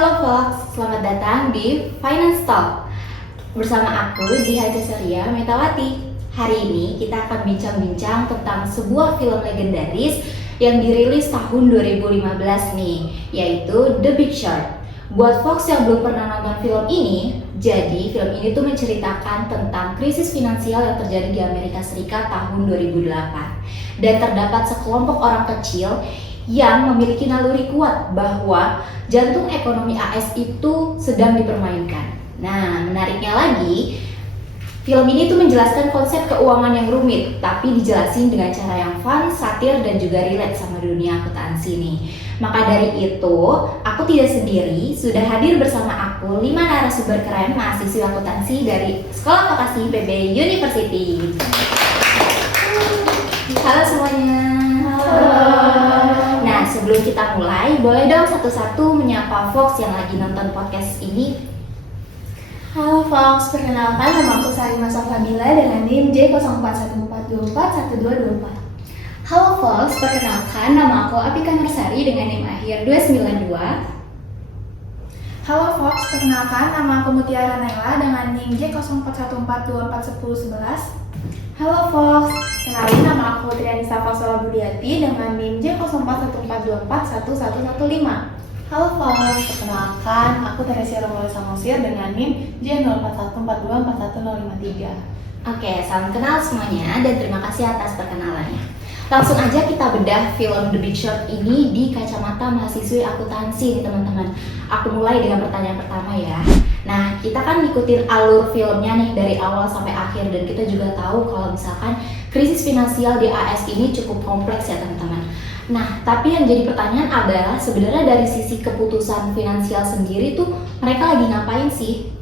Halo Fox, selamat datang di Finance Talk. Bersama aku, Jiha Cesaria Metawati. Hari ini kita akan bincang-bincang tentang sebuah film legendaris yang dirilis tahun 2015 nih, yaitu The Big Short. Buat Fox yang belum pernah nonton film ini, jadi film ini tuh menceritakan tentang krisis finansial yang terjadi di Amerika Serikat tahun 2008. Dan terdapat sekelompok orang kecil yang memiliki naluri kuat bahwa jantung ekonomi AS itu sedang dipermainkan. Nah, menariknya lagi, film ini tuh menjelaskan konsep keuangan yang rumit, tapi dijelasin dengan cara yang fun, satir, dan juga relate sama dunia akuntansi nih. Maka dari itu, aku tidak sendiri, sudah hadir bersama aku 5 narasumber keren mahasiswa akuntansi dari Sekolah Vokasi PB University. Halo semuanya. Nah, sebelum kita mulai, boleh dong satu-satu menyapa Fox yang lagi nonton podcast ini. Halo Fox, perkenalkan nama aku Sarima Sofabila dengan NIM J0414241224. Halo Fox, perkenalkan nama aku Apika Nursari dengan NIM akhir 292. Halo Fox, perkenalkan nama aku Mutiara Naila dengan NIM J0414241011. Halo Fox, kenalin nama aku Trianisa Fasola Budiati dengan NIM J0414241115. Halo Fox, perkenalkan aku Teresia Romolo Samosir dengan NIM J0414241053. Oke, salam kenal semuanya dan terima kasih atas perkenalannya. Langsung aja kita bedah film The Big Short ini di kacamata mahasiswi akuntansi nih teman-teman. Aku mulai dengan pertanyaan pertama ya. Nah, kita kan ngikutin alur filmnya nih dari awal sampai akhir dan kita juga tahu kalau misalkan krisis finansial di AS ini cukup kompleks ya teman-teman. Nah, tapi yang jadi pertanyaan adalah sebenarnya dari sisi keputusan finansial sendiri tuh mereka lagi ngapain sih?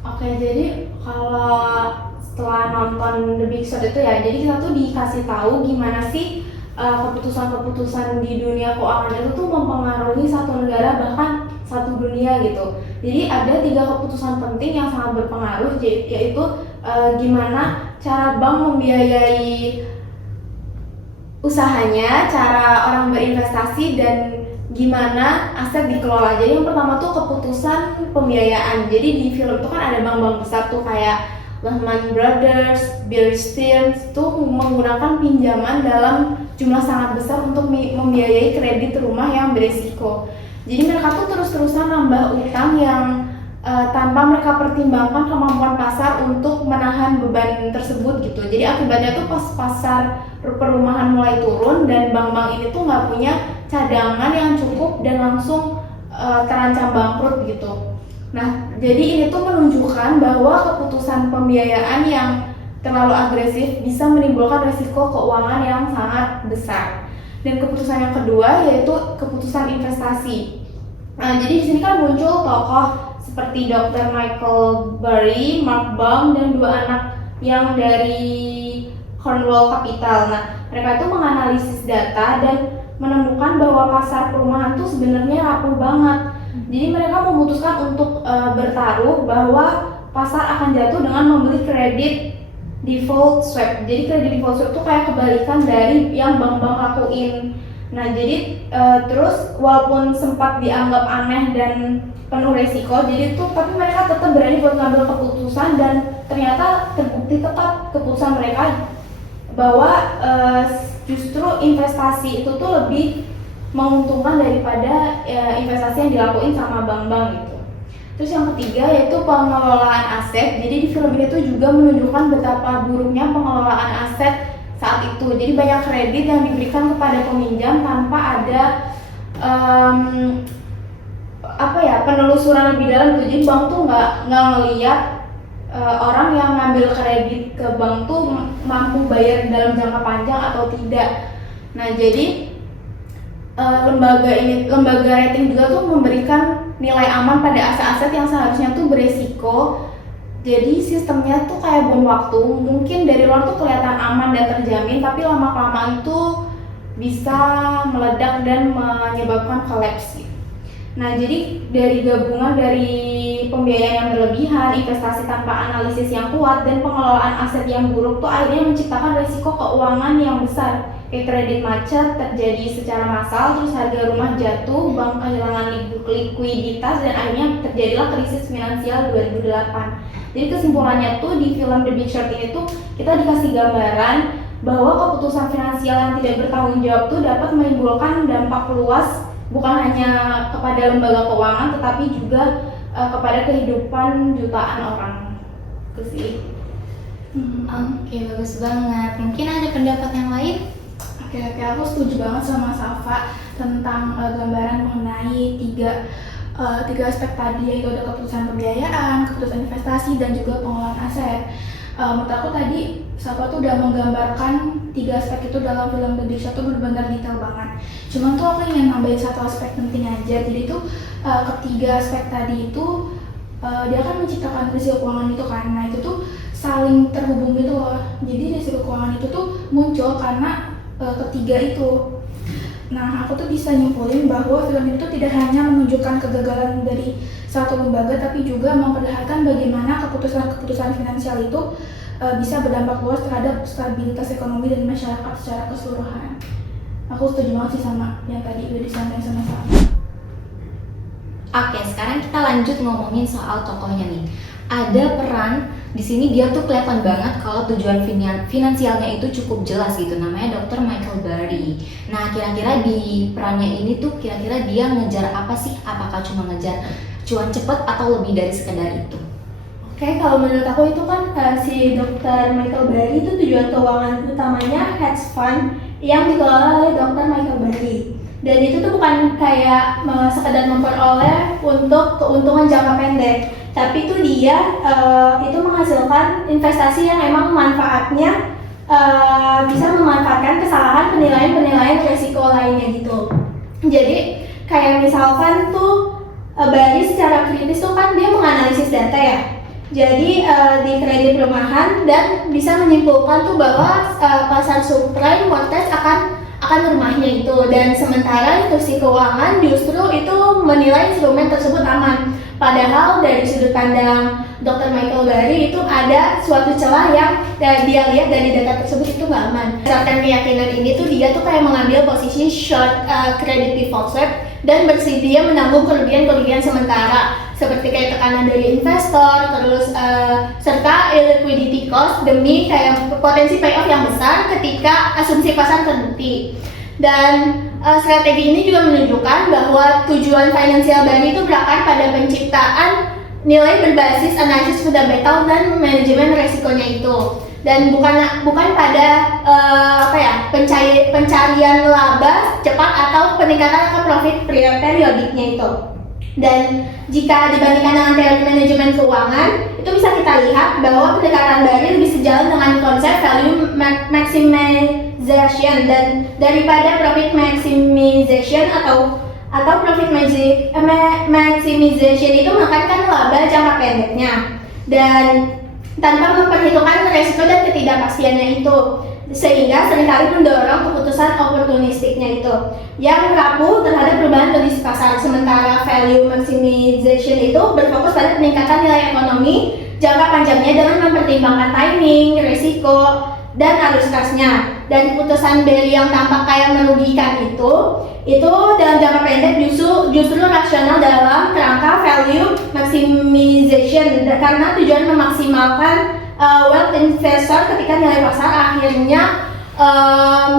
Oke, jadi kalau setelah nonton The Big Short itu ya, jadi kita tuh dikasih tahu gimana sih keputusan-keputusan di dunia keuangan itu tuh mempengaruhi satu negara bahkan satu dunia gitu. Jadi ada 3 keputusan penting yang sangat berpengaruh, yaitu gimana cara bank membiayai usahanya, cara orang berinvestasi, dan gimana aset dikelola. Jadi yang pertama tuh keputusan pembiayaan. Jadi di film itu kan ada bank-bank besar tuh kayak Lehman Brothers, Bear Stearns tuh menggunakan pinjaman dalam jumlah sangat besar untuk membiayai kredit rumah yang beresiko. Jadi mereka tuh terus-terusan nambah utang yang tanpa mereka pertimbangkan kemampuan pasar untuk menahan beban tersebut gitu. Jadi akibatnya tuh pas pasar perumahan mulai turun dan bank-bank ini tuh nggak punya cadangan yang cukup dan langsung terancam bangkrut gitu. Nah, jadi ini tuh menunjukkan bahwa keputusan pembiayaan yang terlalu agresif bisa menimbulkan risiko keuangan yang sangat besar. Dan keputusan yang kedua yaitu keputusan investasi. Nah, jadi di sini kan muncul tokoh seperti Dr. Michael Burry, Mark Baum, dan 2 anak yang dari Cornwall Capital. Nah, mereka itu menganalisis data dan menemukan bahwa pasar perumahan tuh sebenarnya rapuh banget. Jadi mereka memutuskan untuk bertaruh bahwa pasar akan jatuh dengan membeli kredit default swap. Jadi kredit default swap itu kayak kebalikan dari yang bank-bank lakuin. Nah, jadi terus walaupun sempat dianggap aneh dan penuh resiko, jadi tuh tapi mereka tetap berani buat ngambil keputusan dan ternyata terbukti tepat keputusan mereka bahwa justru investasi itu tuh lebih menguntungkan daripada investasi yang dilakuin sama bank-bank gitu. Terus yang ketiga yaitu pengelolaan aset. Jadi di film ini tuh juga menunjukkan betapa buruknya pengelolaan aset saat itu. Jadi banyak kredit yang diberikan kepada peminjam tanpa ada penelusuran lebih dalam tuh. Jadi bank tuh nggak ngelihat orang yang ngambil kredit ke bank tuh mampu bayar dalam jangka panjang atau tidak. Nah, jadi lembaga rating juga tuh memberikan nilai aman pada aset-aset yang seharusnya tuh beresiko. Jadi sistemnya tuh kayak bom waktu. Mungkin dari luar tuh kelihatan aman dan terjamin, tapi lama-kelamaan tuh bisa meledak dan menyebabkan kolaps. Nah, jadi dari gabungan dari pembiayaan yang berlebihan, investasi tanpa analisis yang kuat, dan pengelolaan aset yang buruk tuh akhirnya menciptakan risiko keuangan yang besar. Kayak kredit macet terjadi secara massal, terus harga rumah jatuh, bank kehilangan likuiditas, dan akhirnya terjadilah krisis finansial 2008. Jadi kesimpulannya tuh di film The Big Short ini tuh kita dikasih gambaran bahwa keputusan finansial yang tidak bertanggung jawab tuh dapat menimbulkan dampak luas bukan hanya kepada lembaga keuangan tetapi juga kepada kehidupan jutaan orang. Itu sih. Oke, bagus banget. Mungkin ada pendapat yang lain? Oke, aku setuju banget sama Safa tentang gambaran mengenai tiga aspek tadi, yaitu ada keputusan pembiayaan, keputusan investasi, dan juga pengelolaan aset. Menurut aku tadi Safa tuh udah menggambarkan tiga aspek itu dalam film The Big Short tuh benar-benar detail banget. Cuman tuh aku ingin nambahin satu aspek penting aja. Jadi tuh ketiga aspek tadi itu dia akan menciptakan risiko keuangan itu kan. Nah itu tuh saling terhubung gitu loh. Jadi risiko keuangan itu tuh muncul karena ketiga itu. Nah, aku tuh bisa nyimpulin bahwa film itu tidak hanya menunjukkan kegagalan dari satu lembaga, tapi juga memperlihatkan bagaimana keputusan-keputusan finansial itu bisa berdampak luas terhadap stabilitas ekonomi dan masyarakat secara keseluruhan. Aku setuju banget sih sama yang tadi udah disampaikan sama Safa. Oke, sekarang kita lanjut ngomongin soal tokohnya nih. Ada peran di sini dia tuh kelihatan banget kalau tujuan finansialnya itu cukup jelas gitu, namanya Dr. Michael Burry. Nah, kira-kira di perannya ini tuh kira-kira dia ngejar apa sih? Apakah cuma ngejar cuan cepet atau lebih dari sekedar itu? Oke, kalau menurut aku itu kan si Dr. Michael Burry itu tujuan keuangan utamanya hedge fund yang dikelola oleh Dr. Michael Burry. Dan itu tuh bukan kayak sekedar memperoleh untuk keuntungan jangka pendek, tapi itu dia itu menghasilkan investasi yang emang manfaatnya bisa memanfaatkan kesalahan penilaian resiko lainnya gitu. Jadi kayak misalkan tuh Burry secara kritis tuh kan dia menganalisis data ya. Jadi di kredit perumahan dan bisa menyimpulkan tuh bahwa pasar subprime mortgage akan rumahnya itu, dan sementara institusi keuangan justru itu menilai instrumen tersebut aman. Padahal dari sudut pandang Dr. Michael Burry itu ada suatu celah yang dia lihat dari data tersebut itu nggak aman. Berdasarkan keyakinan ini tuh dia tuh kayak mengambil posisi short credit default swap dan bersedia menanggung kerugian sementara seperti kayak tekanan dari investor, terus serta liquidity cost demi kayak potensi payoff yang besar ketika asumsi pasar terbukti. Dan strategi ini juga menunjukkan bahwa tujuan finansial Burry itu berakar pada penciptaan nilai berbasis analisis fundamental dan manajemen resikonya itu, dan bukan pada pencarian laba cepat atau peningkatan profit periodiknya itu. Dan jika dibandingkan dengan teori manajemen keuangan, itu bisa kita lihat bahwa pendekatan Burry lebih sejalan dengan konsep value maximization dan daripada profit maximization atau profit maximization itu menekankan laba jangka pendeknya dan tanpa memperhitungkan resiko dan ketidakpastiannya itu, sehingga seringkali mendorong keputusan oportunistiknya itu yang rapuh terhadap perubahan kondisi pasar. Sementara value maximization itu berfokus pada peningkatan nilai ekonomi jangka panjangnya dengan mempertimbangkan timing, risiko, dan arus kasnya. Dan keputusan Burry yang tampak kayak merugikan itu dalam jangka pendek justru rasional dalam kerangka value maximization karena tujuan memaksimalkan wealth investor ketika nilai pasar akhirnya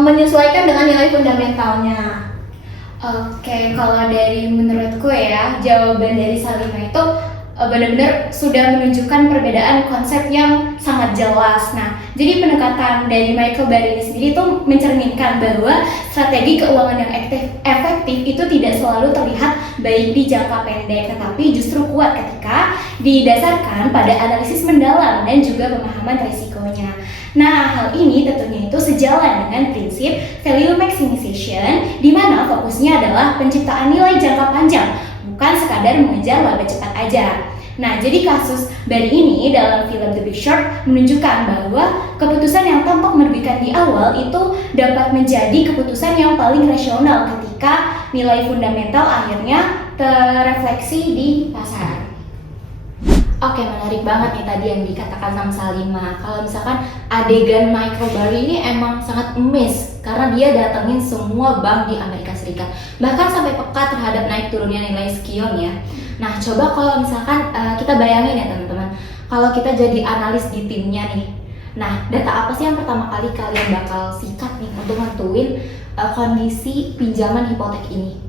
menyesuaikan dengan nilai fundamentalnya. Oke, kalau dari menurutku ya, jawaban dari Salima itu benar-benar sudah menunjukkan perbedaan konsep yang sangat jelas. Nah, jadi pendekatan dari Michael Burry ini sendiri itu mencerminkan bahwa strategi keuangan yang efektif itu tidak selalu terlihat baik di jangka pendek, tetapi justru kuat ketika didasarkan pada analisis mendalam dan juga pemahaman risikonya. Nah, hal ini tentunya itu sejalan dengan prinsip value maximization, di mana fokusnya adalah penciptaan nilai jangka panjang, bukan sekadar mengejar laba cepat aja. Nah, jadi kasus Burry ini dalam film The Big Short menunjukkan bahwa keputusan yang tampak merugikan di awal itu dapat menjadi keputusan yang paling rasional ketika nilai fundamental akhirnya terefleksi di pasar. Oke, menarik banget nih tadi yang dikatakan sama Salima. Kalau misalkan adegan Michael Burry ini emang sangat miss karena dia datengin semua bank di Amerika Serikat, bahkan sampai peka terhadap naik turunnya nilai spion ya. Nah, coba kalau misalkan kita bayangin ya teman-teman, kalau kita jadi analis di timnya nih. Nah, data apa sih yang pertama kali kalian bakal sikat nih untuk nentuin kondisi pinjaman hipotek ini?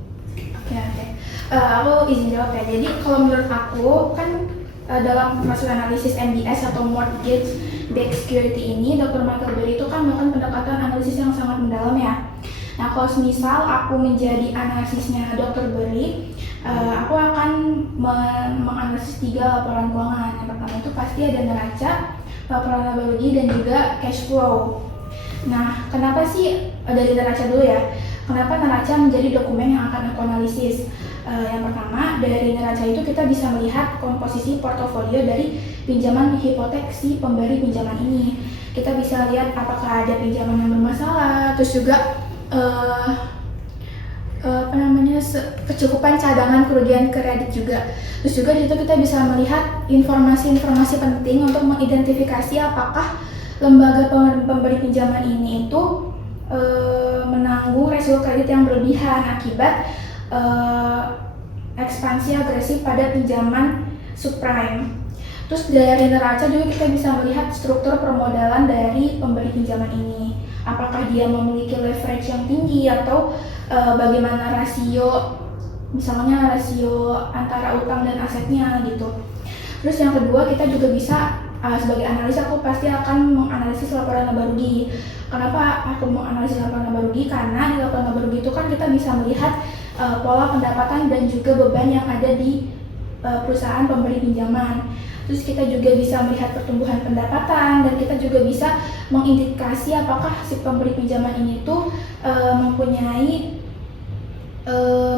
Oke. Aku izin jawab ya. Jadi kalau menurut aku kan dalam proses analisis MBS atau mortgage backed security ini, Dr. Michael Burry itu kan melakukan pendekatan analisis yang sangat mendalam ya. Nah, kalau misal aku menjadi analisisnya Dr. Burry, aku akan menganalisis 3 laporan keuangan. Yang pertama itu pasti ada neraca, laporan laba rugi, dan juga cash flow. Nah, kenapa sih dari neraca dulu ya? Kenapa neraca menjadi dokumen yang akan aku analisis? Yang pertama, dari neraca itu kita bisa melihat komposisi portofolio dari pinjaman hipotek si pemberi pinjaman ini. Kita bisa lihat apakah ada pinjaman yang bermasalah, terus juga kecukupan cadangan kerugian kredit juga. Terus juga di situ kita bisa melihat informasi-informasi penting untuk mengidentifikasi apakah lembaga pemberi pinjaman ini itu menanggung resiko kredit yang berlebihan akibat ekspansi agresif pada pinjaman subprime. Terus dari neraca juga kita bisa melihat struktur permodalan dari pemberi pinjaman ini. Apakah dia memiliki leverage yang tinggi atau bagaimana rasio, misalnya rasio antara utang dan asetnya gitu. Terus yang kedua, kita juga bisa sebagai analis aku pasti akan menganalisis laporan laba rugi. Kenapa aku menganalisis laporan laba rugi? Karena di laporan laba rugi itu kan kita bisa melihat pola pendapatan dan juga beban yang ada di perusahaan pemberi pinjaman. Terus kita juga bisa melihat pertumbuhan pendapatan, dan kita juga bisa mengindikasi apakah si pemberi pinjaman ini tuh mempunyai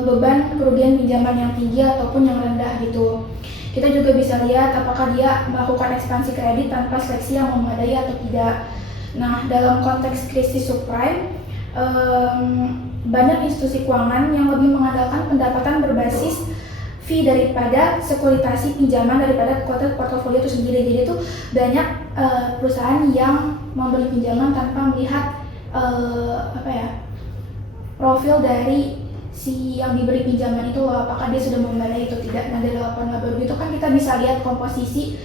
beban kerugian pinjaman yang tinggi ataupun yang rendah gitu. Kita juga bisa lihat apakah dia melakukan ekspansi kredit tanpa seleksi yang memadai atau tidak. Nah, dalam konteks krisis subprime, banyak institusi keuangan yang lebih mengandalkan pendapatan berbasis fee daripada sekuritasi pinjaman daripada portofolio itu sendiri. Jadi itu banyak perusahaan yang memberi pinjaman tanpa melihat profil dari si yang diberi pinjaman itu, apakah dia sudah memadai atau tidak. Nah, dari laporan laba rugi itu kan kita bisa lihat komposisi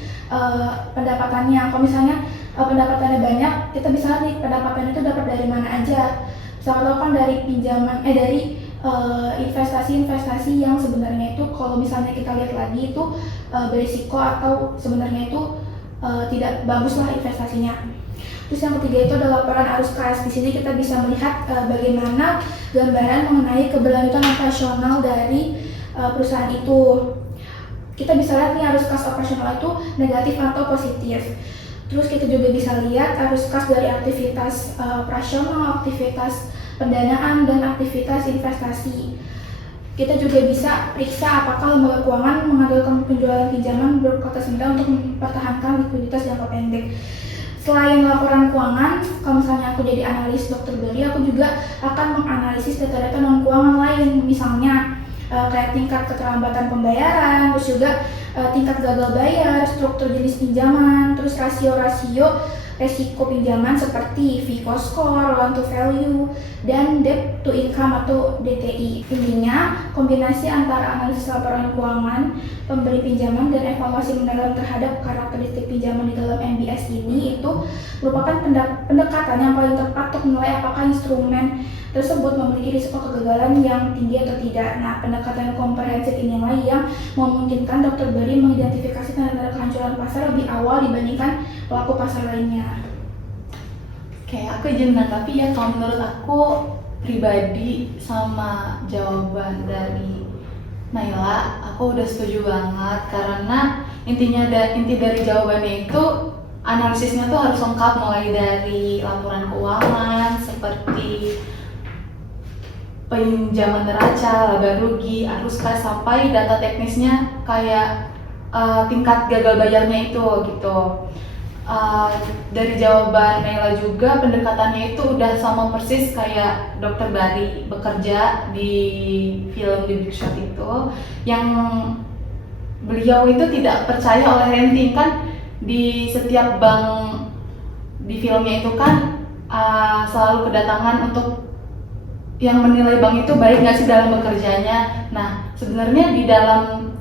pendapatannya. Kalau misalnya pendapatannya banyak, kita bisa lihat pendapatannya itu dapat dari mana aja. Misalnya kan dari pinjaman dari investasi-investasi yang sebenarnya itu kalau misalnya kita lihat lagi itu berisiko atau sebenarnya itu tidak bagus lah investasinya. Terus yang ketiga itu adalah laporan arus kas. Di sini kita bisa melihat bagaimana gambaran mengenai keberlanjutan operasional dari perusahaan itu. Kita bisa lihat nih arus kas operasional itu negatif atau positif. Terus kita juga bisa lihat arus kas dari aktivitas operasional, aktivitas pendanaan, dan aktivitas investasi. Kita juga bisa periksa apakah lembaga keuangan mengandalkan penjualan pinjaman berkualitas rendah untuk mempertahankan likuiditas jangka pendek. Selain laporan keuangan, kalau misalnya aku jadi analis Dr. Burry, aku juga akan menganalisis data-data non keuangan lain, misalnya kayak tingkat keterlambatan pembayaran, terus juga tingkat gagal bayar, struktur jenis pinjaman, terus rasio-rasio resiko pinjaman seperti FICO score, loan to value, dan debt to income atau DTI. Intinya, kombinasi antara analisis laporan keuangan, pemberi pinjaman, dan evaluasi mendalam terhadap karakteristik pinjaman di dalam MBS ini itu merupakan pendekatan yang paling tepat untuk menilai apakah instrumen tersebut memiliki risiko kegagalan yang tinggi atau tidak. Nah, pendekatan komprehensif inilah yang memungkinkan Dr. Burry mengidentifikasi tanda-tanda kehancuran pasar lebih awal dibandingkan pelaku pasar lainnya. Oke, aku izin menanggapi ya. Kalau menurut aku pribadi sama jawaban dari Naila, aku udah setuju banget karena inti dari jawabannya itu analisisnya tuh harus lengkap, mulai dari laporan keuangan seperti pinjaman neraca, laba rugi, arus kas, sampai data teknisnya kayak tingkat gagal bayarnya itu gitu. Dari jawaban Naila juga pendekatannya itu udah sama persis kayak Dr. Burry bekerja di film The Big Short itu. itu yang beliau itu tidak percaya oleh renting. Kan di setiap bank di filmnya itu kan selalu kedatangan untuk yang menilai bank itu baik nggak sih dalam bekerjanya. Nah, sebenarnya di dalam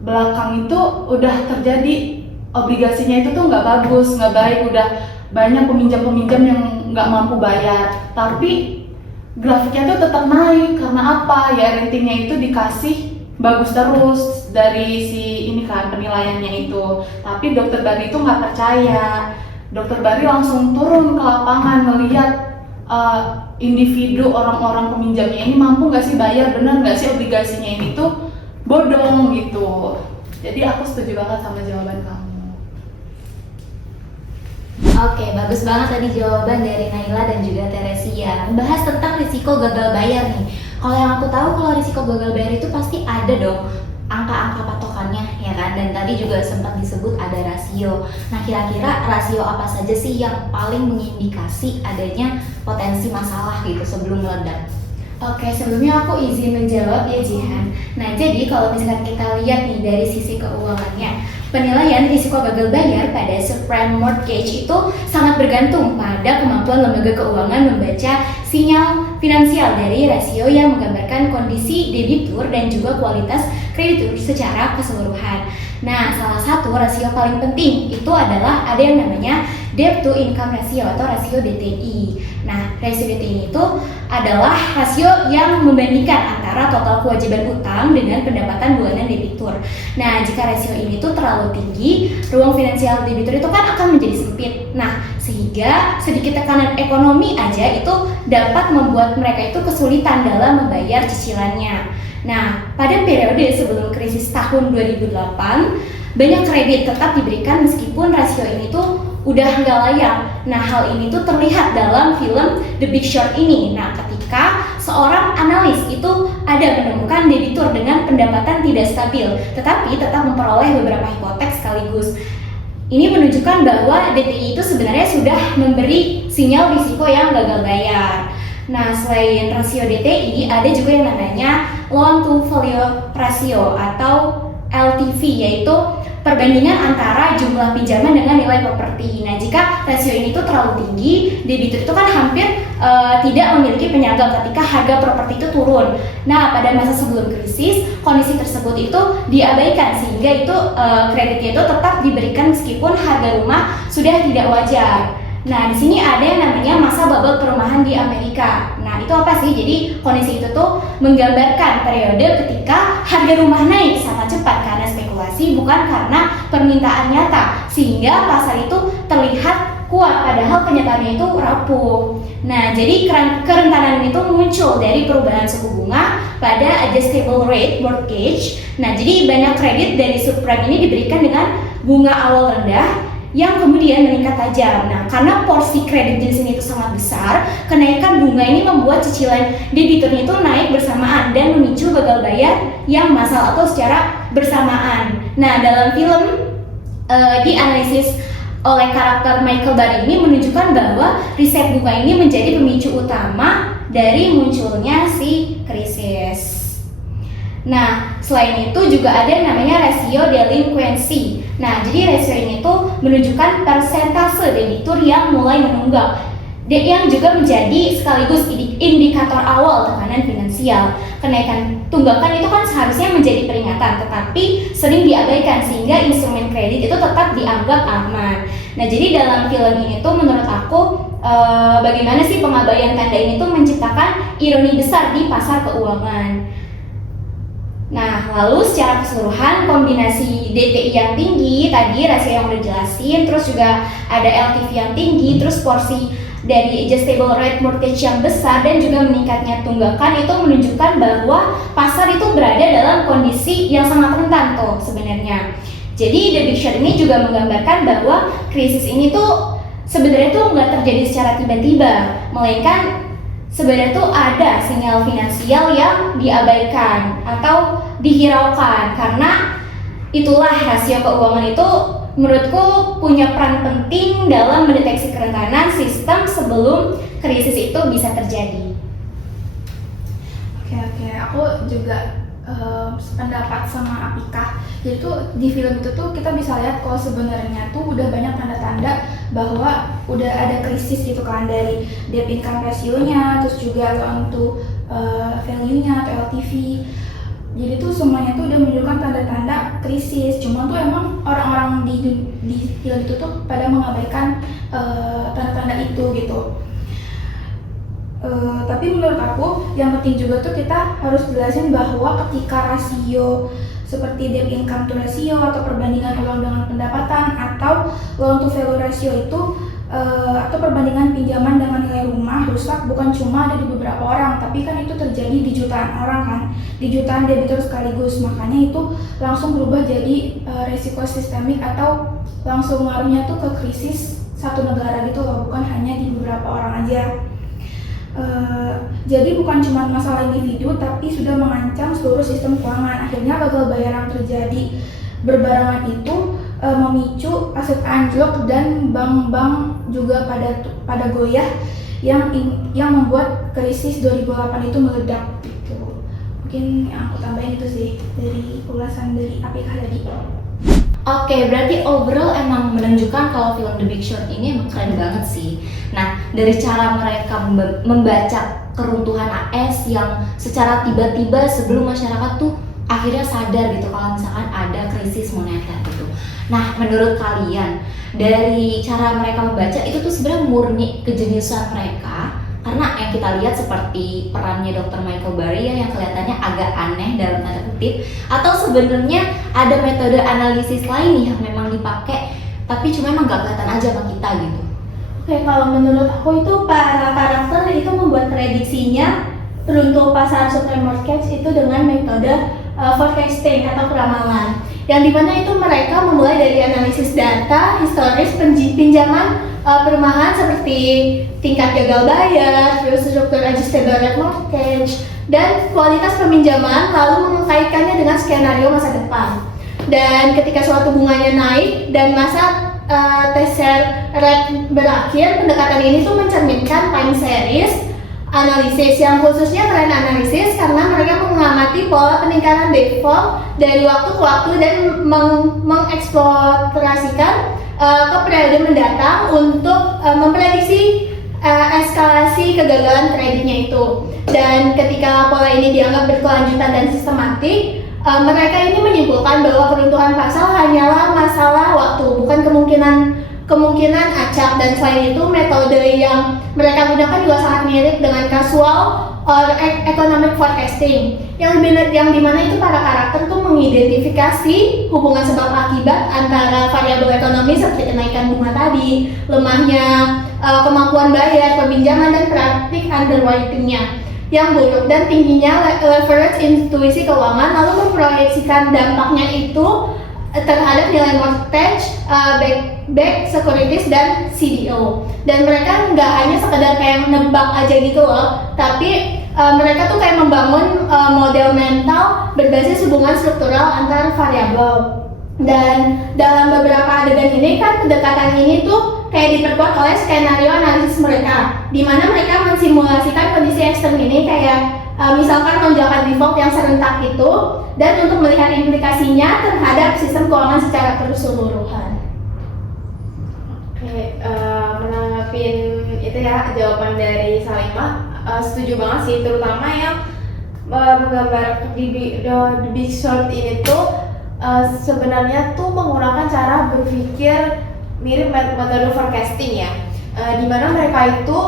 belakang itu udah terjadi obligasinya itu tuh nggak bagus, nggak baik, udah banyak peminjam-peminjam yang nggak mampu bayar. Tapi grafiknya tuh tetap naik karena apa? Ya ratingnya itu dikasih bagus terus dari si ini kan penilaiannya itu. Tapi Dokter Bari itu nggak percaya. Dokter Bari langsung turun ke lapangan melihat individu orang-orang peminjamnya ini mampu nggak sih bayar, benar nggak sih obligasinya ini tuh bodong gitu. Jadi aku setuju banget sama jawaban kamu. Oke, bagus banget tadi jawaban dari Naila dan juga Teresia. Membahas tentang risiko gagal bayar nih. Kalau yang aku tahu, kalau risiko gagal bayar itu pasti ada dong angka-angka patokannya, ya kan? Dan tadi juga sempat disebut ada rasio. Nah, kira-kira rasio apa saja sih yang paling mengindikasi adanya potensi masalah gitu sebelum meledak? Oke, sebelumnya aku izin menjawab ya Jihan. Nah, jadi kalau misalkan kita lihat nih dari sisi keuangannya, penilaian risiko gagal bayar pada subprime mortgage itu sangat bergantung pada kemampuan lembaga keuangan membaca sinyal finansial dari rasio yang menggambarkan kondisi debitur dan juga kualitas kreditur secara keseluruhan. Nah, salah satu rasio paling penting itu adalah ada yang namanya debt to income ratio atau rasio DTI. Nah, rasio DTI itu adalah rasio yang membandingkan antara total kewajiban utang dengan pendapatan bulanan debitur. Nah, jika rasio ini tuh terlalu tinggi, ruang finansial debitur itu kan akan menjadi sempit. Nah, sehingga sedikit tekanan ekonomi aja itu dapat membuat mereka itu kesulitan dalam membayar cicilannya. Nah, pada periode sebelum krisis tahun 2008, banyak kredit tetap diberikan meskipun rasio ini tuh udah nggak layak. Nah, hal ini tuh terlihat dalam film The Big Short ini. Nah, ketika seorang analis itu ada menemukan debitur dengan pendapatan tidak stabil, tetapi tetap memperoleh beberapa hipotek sekaligus. Ini menunjukkan bahwa DTI itu sebenarnya sudah memberi sinyal risiko yang gagal bayar. Nah, selain rasio DTI, ada juga yang namanya loan to value ratio atau LTV, yaitu perbandingan antara jumlah pinjaman dengan nilai properti. Nah, jika rasio ini tuh terlalu tinggi, debitur itu kan hampir tidak memiliki penyangga ketika harga properti itu turun. Nah, pada masa sebelum krisis, kondisi tersebut itu diabaikan sehingga itu kreditnya itu tetap diberikan meskipun harga rumah sudah tidak wajar. Nah, di sini ada yang namanya masa bubble perumahan di Amerika. Nah, itu apa sih? Jadi kondisi itu tuh menggambarkan periode ketika harga rumah naik sangat cepat karena spekulasi, bukan karena permintaan nyata, sehingga pasar itu terlihat kuat padahal kenyataannya itu rapuh. Nah, jadi kerentanan itu muncul dari perubahan suku bunga pada adjustable rate mortgage. Nah, jadi banyak kredit dari subprime ini diberikan dengan bunga awal rendah yang kemudian meningkat tajam. Nah, karena porsi kredit jenis ini itu sangat besar, kenaikan bunga ini membuat cicilan debiturnya itu naik bersamaan dan memicu gagal bayar yang massal atau secara bersamaan. Nah, dalam film dianalisis oleh karakter Michael Burry ini menunjukkan bahwa riset bunga ini menjadi pemicu utama dari munculnya si krisis. Nah, selain itu juga ada yang namanya rasio delinquency. Nah, jadi rasio ini tuh menunjukkan persentase debitur yang mulai menunggak, yang juga menjadi sekaligus indikator awal tekanan finansial. Kenaikan tunggakan itu kan seharusnya menjadi peringatan, tetapi sering diabaikan sehingga instrumen kredit itu tetap dianggap aman. Nah, jadi dalam film ini tuh menurut aku bagaimana sih pengabaian tanda ini tuh menciptakan ironi besar di pasar keuangan. Nah, lalu secara keseluruhan kombinasi DTI yang tinggi, tadi rasio yang udah jelasin, terus juga ada LTV yang tinggi, terus porsi dari adjustable rate mortgage yang besar dan juga meningkatnya tunggakan itu menunjukkan bahwa pasar itu berada dalam kondisi yang sangat rentan tuh sebenarnya. Jadi The Big Short ini juga menggambarkan bahwa krisis ini tuh sebenarnya tuh nggak terjadi secara tiba-tiba, melainkan sebenarnya tuh ada sinyal finansial yang diabaikan atau dihiraukan. Karena itulah rasio keuangan itu menurutku punya peran penting dalam mendeteksi kerentanan sistem sebelum krisis itu bisa terjadi. Oke, aku juga pendapat sama Apika. Jadi tuh di film itu tuh kita bisa lihat kalau sebenarnya tuh udah banyak tanda-tanda bahwa udah ada krisis gitu kan, dari debt income ratio-nya, terus juga loan to value-nya atau LTV. Jadi tuh semuanya tuh udah menunjukkan tanda-tanda krisis. Cuma tuh emang orang-orang di film itu tuh pada mengabaikan tanda-tanda itu gitu. Tapi menurut aku yang penting juga tuh kita harus jelasin bahwa ketika rasio seperti debt income to ratio atau perbandingan uang dengan pendapatan atau loan to value ratio itu atau perbandingan pinjaman dengan nilai rumah rusak bukan cuma ada di beberapa orang, tapi kan itu terjadi di jutaan orang kan, di jutaan debitur sekaligus. Makanya itu langsung berubah jadi resiko sistemik atau langsung ngaruhnya tuh ke krisis satu negara gitu loh, bukan hanya di beberapa orang aja. Jadi bukan cuma masalah individu tapi sudah mengancam seluruh sistem keuangan. Akhirnya gagal bayar yang terjadi berbarengan itu memicu aset anjlok dan bank-bank juga pada goyah yang membuat krisis 2008 itu meledak gitu. Mungkin yang aku tambahin itu sih dari ulasan dari Apika tadi. Oke, berarti overall emang menunjukkan kalau film The Big Short ini emang keren banget sih. Nah, dari cara mereka membaca keruntuhan AS yang secara tiba-tiba sebelum masyarakat tuh akhirnya sadar gitu kalau misalkan ada krisis moneter gitu. Nah, menurut kalian dari cara mereka membaca itu tuh sebenarnya murni kejeniusan mereka? Karena yang kita lihat seperti perannya Dr. Michael Burry ya, yang kelihatannya agak aneh dalam tanda kutip, atau sebenarnya ada metode analisis lain nih yang memang dipakai tapi cuma emang gak kelihatan aja sama kita gitu. Oke, kalau menurut aku itu para karakter itu membuat prediksinya untuk pasar subprime mortgage itu dengan metode forecasting atau peramalan, yang dimana itu mereka memulai dari analisis data historis pinjaman perumahan seperti tingkat gagal bayar, terus struktur adjustable rate mortgage, dan kualitas peminjaman, lalu mengkaitkannya dengan skenario masa depan. Dan ketika suatu bunganya naik dan masa teaser rate berakhir, pendekatan ini tuh mencerminkan time series analisis yang khususnya trend analisis, karena mereka mengamati pola peningkatan default dari waktu ke waktu dan mengeksplorasikan ke periode mendatang untuk memprediksi eskalasi kegagalan kreditnya itu. Dan ketika pola ini dianggap berkelanjutan dan sistematik, mereka ini menyimpulkan bahwa keruntuhan pasar hanyalah masalah waktu, bukan kemungkinan acak. Dan selain itu, metode yang mereka gunakan juga sangat mirip dengan casual or economic forecasting, yang dimana itu para karakter tuh mengidentifikasi hubungan sebab akibat antara variabel ekonomi seperti kenaikan bunga tadi, lemahnya kemampuan bayar, peminjaman, dan praktik underwriting-nya yang buruk, dan tingginya leverage intuisi keuangan, lalu memproyeksikan dampaknya itu terhadap nilai mortgage, back securities, dan CDO. Dan mereka nggak hanya sekedar kayak menebak aja gitu loh, tapi mereka tuh kayak membangun model mental berbasis hubungan struktural antar variabel. Dan dalam beberapa adegan ini kan pendekatan ini tuh kayak diperkuat oleh skenario analisis mereka, di mana mereka mensimulasikan kondisi ekstrem ini kayak misalkan lonjakan default yang serentak itu, dan untuk melihat implikasinya terhadap sistem keuangan secara keseluruhan. Oke, menanggapin itu ya jawaban dari Salimah, setuju banget sih, terutama yang menggambar di The Big Short ini tuh sebenarnya tuh menggunakan cara berpikir mirip metode forecasting ya, di mana mereka itu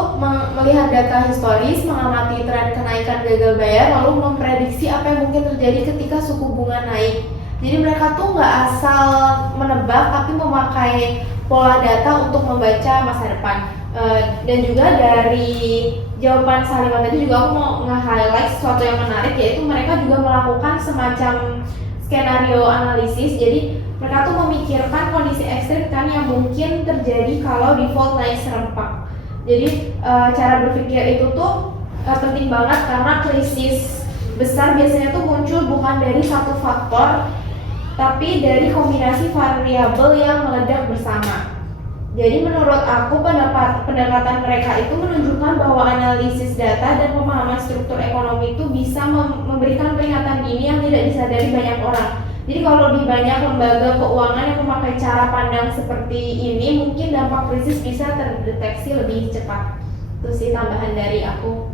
melihat data historis, mengamati tren kenaikan gagal bayar, lalu memprediksi apa yang mungkin terjadi ketika suku bunga naik. Jadi mereka tuh nggak asal menebak, tapi memakai pola data untuk membaca masa depan. Dan juga dari jawaban Salimah tadi juga aku mau nge-highlight sesuatu yang menarik, yaitu mereka juga melakukan semacam skenario analisis. Jadi mereka tuh memikirkan kondisi ekstrim kan yang mungkin terjadi kalau default naik serempak. Jadi cara berpikir itu tuh penting banget, karena krisis besar biasanya tuh muncul bukan dari satu faktor, tapi dari kombinasi variabel yang meledak bersama. Jadi menurut aku pendekatan mereka itu menunjukkan bahwa analisis data dan pemahaman struktur ekonomi itu bisa memberikan peringatan dini yang tidak disadari banyak orang. Jadi kalau di banyak lembaga keuangan yang memakai cara pandang seperti ini, mungkin dampak krisis bisa terdeteksi lebih cepat. Itu sih tambahan dari aku.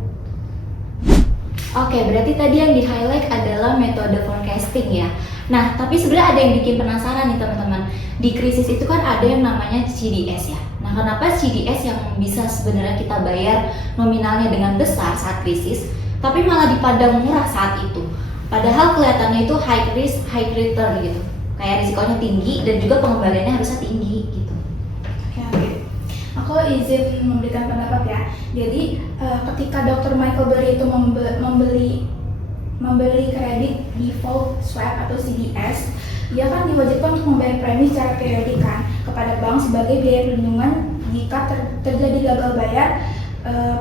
Oke, berarti tadi yang di-highlight adalah metode forecasting ya. Nah, tapi sebenarnya ada yang bikin penasaran nih teman-teman. Di krisis itu kan ada yang namanya CDS ya. Nah, kenapa CDS yang bisa sebenarnya kita bayar nominalnya dengan besar saat krisis, tapi malah dipandang murah saat itu? Padahal kelihatannya itu high risk, high return gitu. Kayak risikonya tinggi dan juga pengembaliannya harusnya tinggi gitu. Oke. Aku izin memberikan pendapat ya. Jadi ketika Dr. Michael Burry itu membeli kredit default swap atau CDS, dia kan diwajibkan untuk membayar premi secara periodik kan kepada bank sebagai biaya perlindungan jika terjadi gagal bayar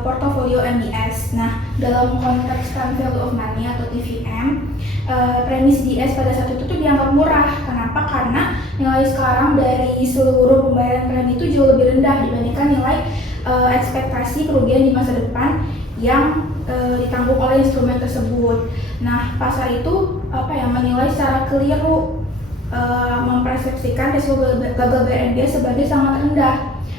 portofolio MBS. Nah, dalam konteks time value of money atau TVM, premi CDS pada saat itu tuh dianggap murah. Kenapa? Karena nilai sekarang dari seluruh pembayaran premi itu jauh lebih rendah dibandingkan nilai ekspektasi kerugian di masa depan yang ditanggung oleh instrumen tersebut. Nah, pasar itu menilai secara keliru, mempersepsikan risiko gagal bayar MBS sebagai sangat rendah.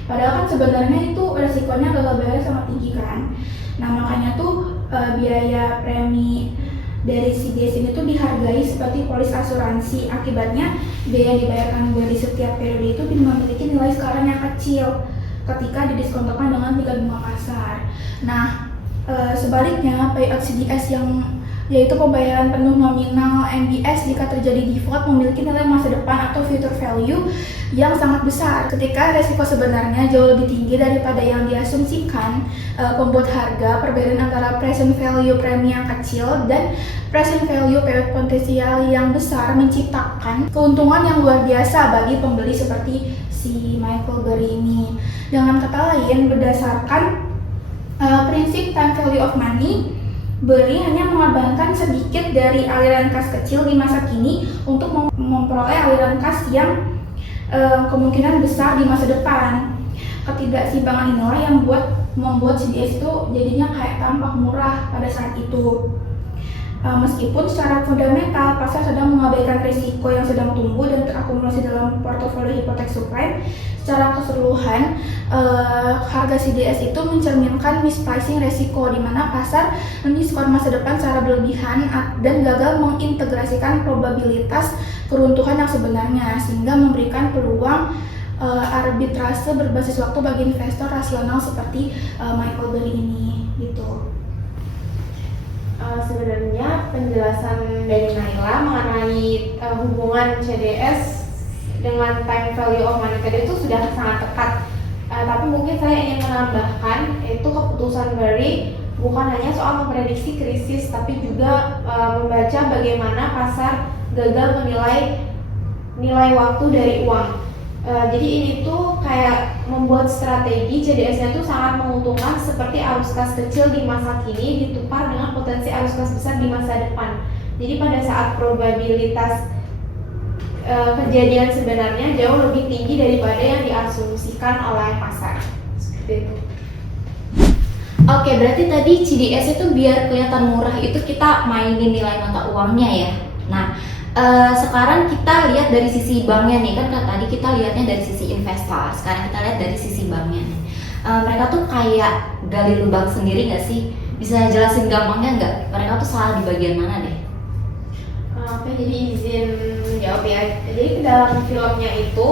Padahal kan sebenarnya itu resikonya gagal bayar sangat tinggi kan. Nah, makanya tuh biaya premi dari CDS ini tuh dihargai seperti polis asuransi. Akibatnya biaya yang dibayarkan dari setiap periode itu memiliki nilai sekarang yang kecil ketika didiskontokan dengan tingkat bunga pasar. Nah, sebaliknya payout CDS yaitu pembayaran penuh nominal MBS jika terjadi default memiliki nilai masa depan atau future value yang sangat besar. Ketika resiko sebenarnya jauh lebih tinggi daripada yang diasumsikan, pembuat harga perbedaan antara present value premi yang kecil dan present value payout potensial yang besar menciptakan keuntungan yang luar biasa bagi pembeli seperti si Michael Burry ini. Dengan kata lain, berdasarkan prinsip time value of money, Burry hanya mengorbankan sedikit dari aliran kas kecil di masa kini untuk memperoleh aliran kas yang kemungkinan besar di masa depan. Ketidakseimbangan inilah yang membuat CDS itu jadinya kayak tampak murah pada saat itu. Meskipun secara fundamental pasar sedang mengabaikan risiko yang sedang tumbuh dan terakumulasi dalam portofolio hipotek subprime, secara keseluruhan harga CDS itu mencerminkan mispricing risiko di mana pasar mendiskon masa depan secara berlebihan dan gagal mengintegrasikan probabilitas keruntuhan yang sebenarnya, sehingga memberikan peluang arbitrase berbasis waktu bagi investor rasional seperti Michael Burry ini gitu. Sebenarnya penjelasan dari Naila mengenai hubungan CDS dengan time value of money tadi itu sudah sangat dekat. Tapi mungkin saya ingin menambahkan, itu keputusan Burry bukan hanya soal memprediksi krisis, tapi juga membaca bagaimana pasar gagal menilai nilai waktu dari uang. Jadi ini tuh kayak membuat strategi CDS-nya tuh sangat menguntungkan seperti arus kas kecil di masa kini ditukar dengan potensi arus kas besar di masa depan. Jadi pada saat probabilitas kejadian sebenarnya jauh lebih tinggi daripada yang diasumsikan oleh pasar. Seperti itu. Oke, berarti tadi CDS itu biar kelihatan murah itu kita mainin nilai mata uangnya ya. Nah, sekarang kita lihat dari sisi banknya nih, kan tadi kita lihatnya dari sisi investor, sekarang kita lihat dari sisi banknya nih. Mereka tuh kayak gali lubang sendiri nggak sih? Bisa jelasin gampangnya nggak? Mereka tuh salah di bagian mana deh? Oke, jadi izin jawab ya. Jadi dalam filmnya itu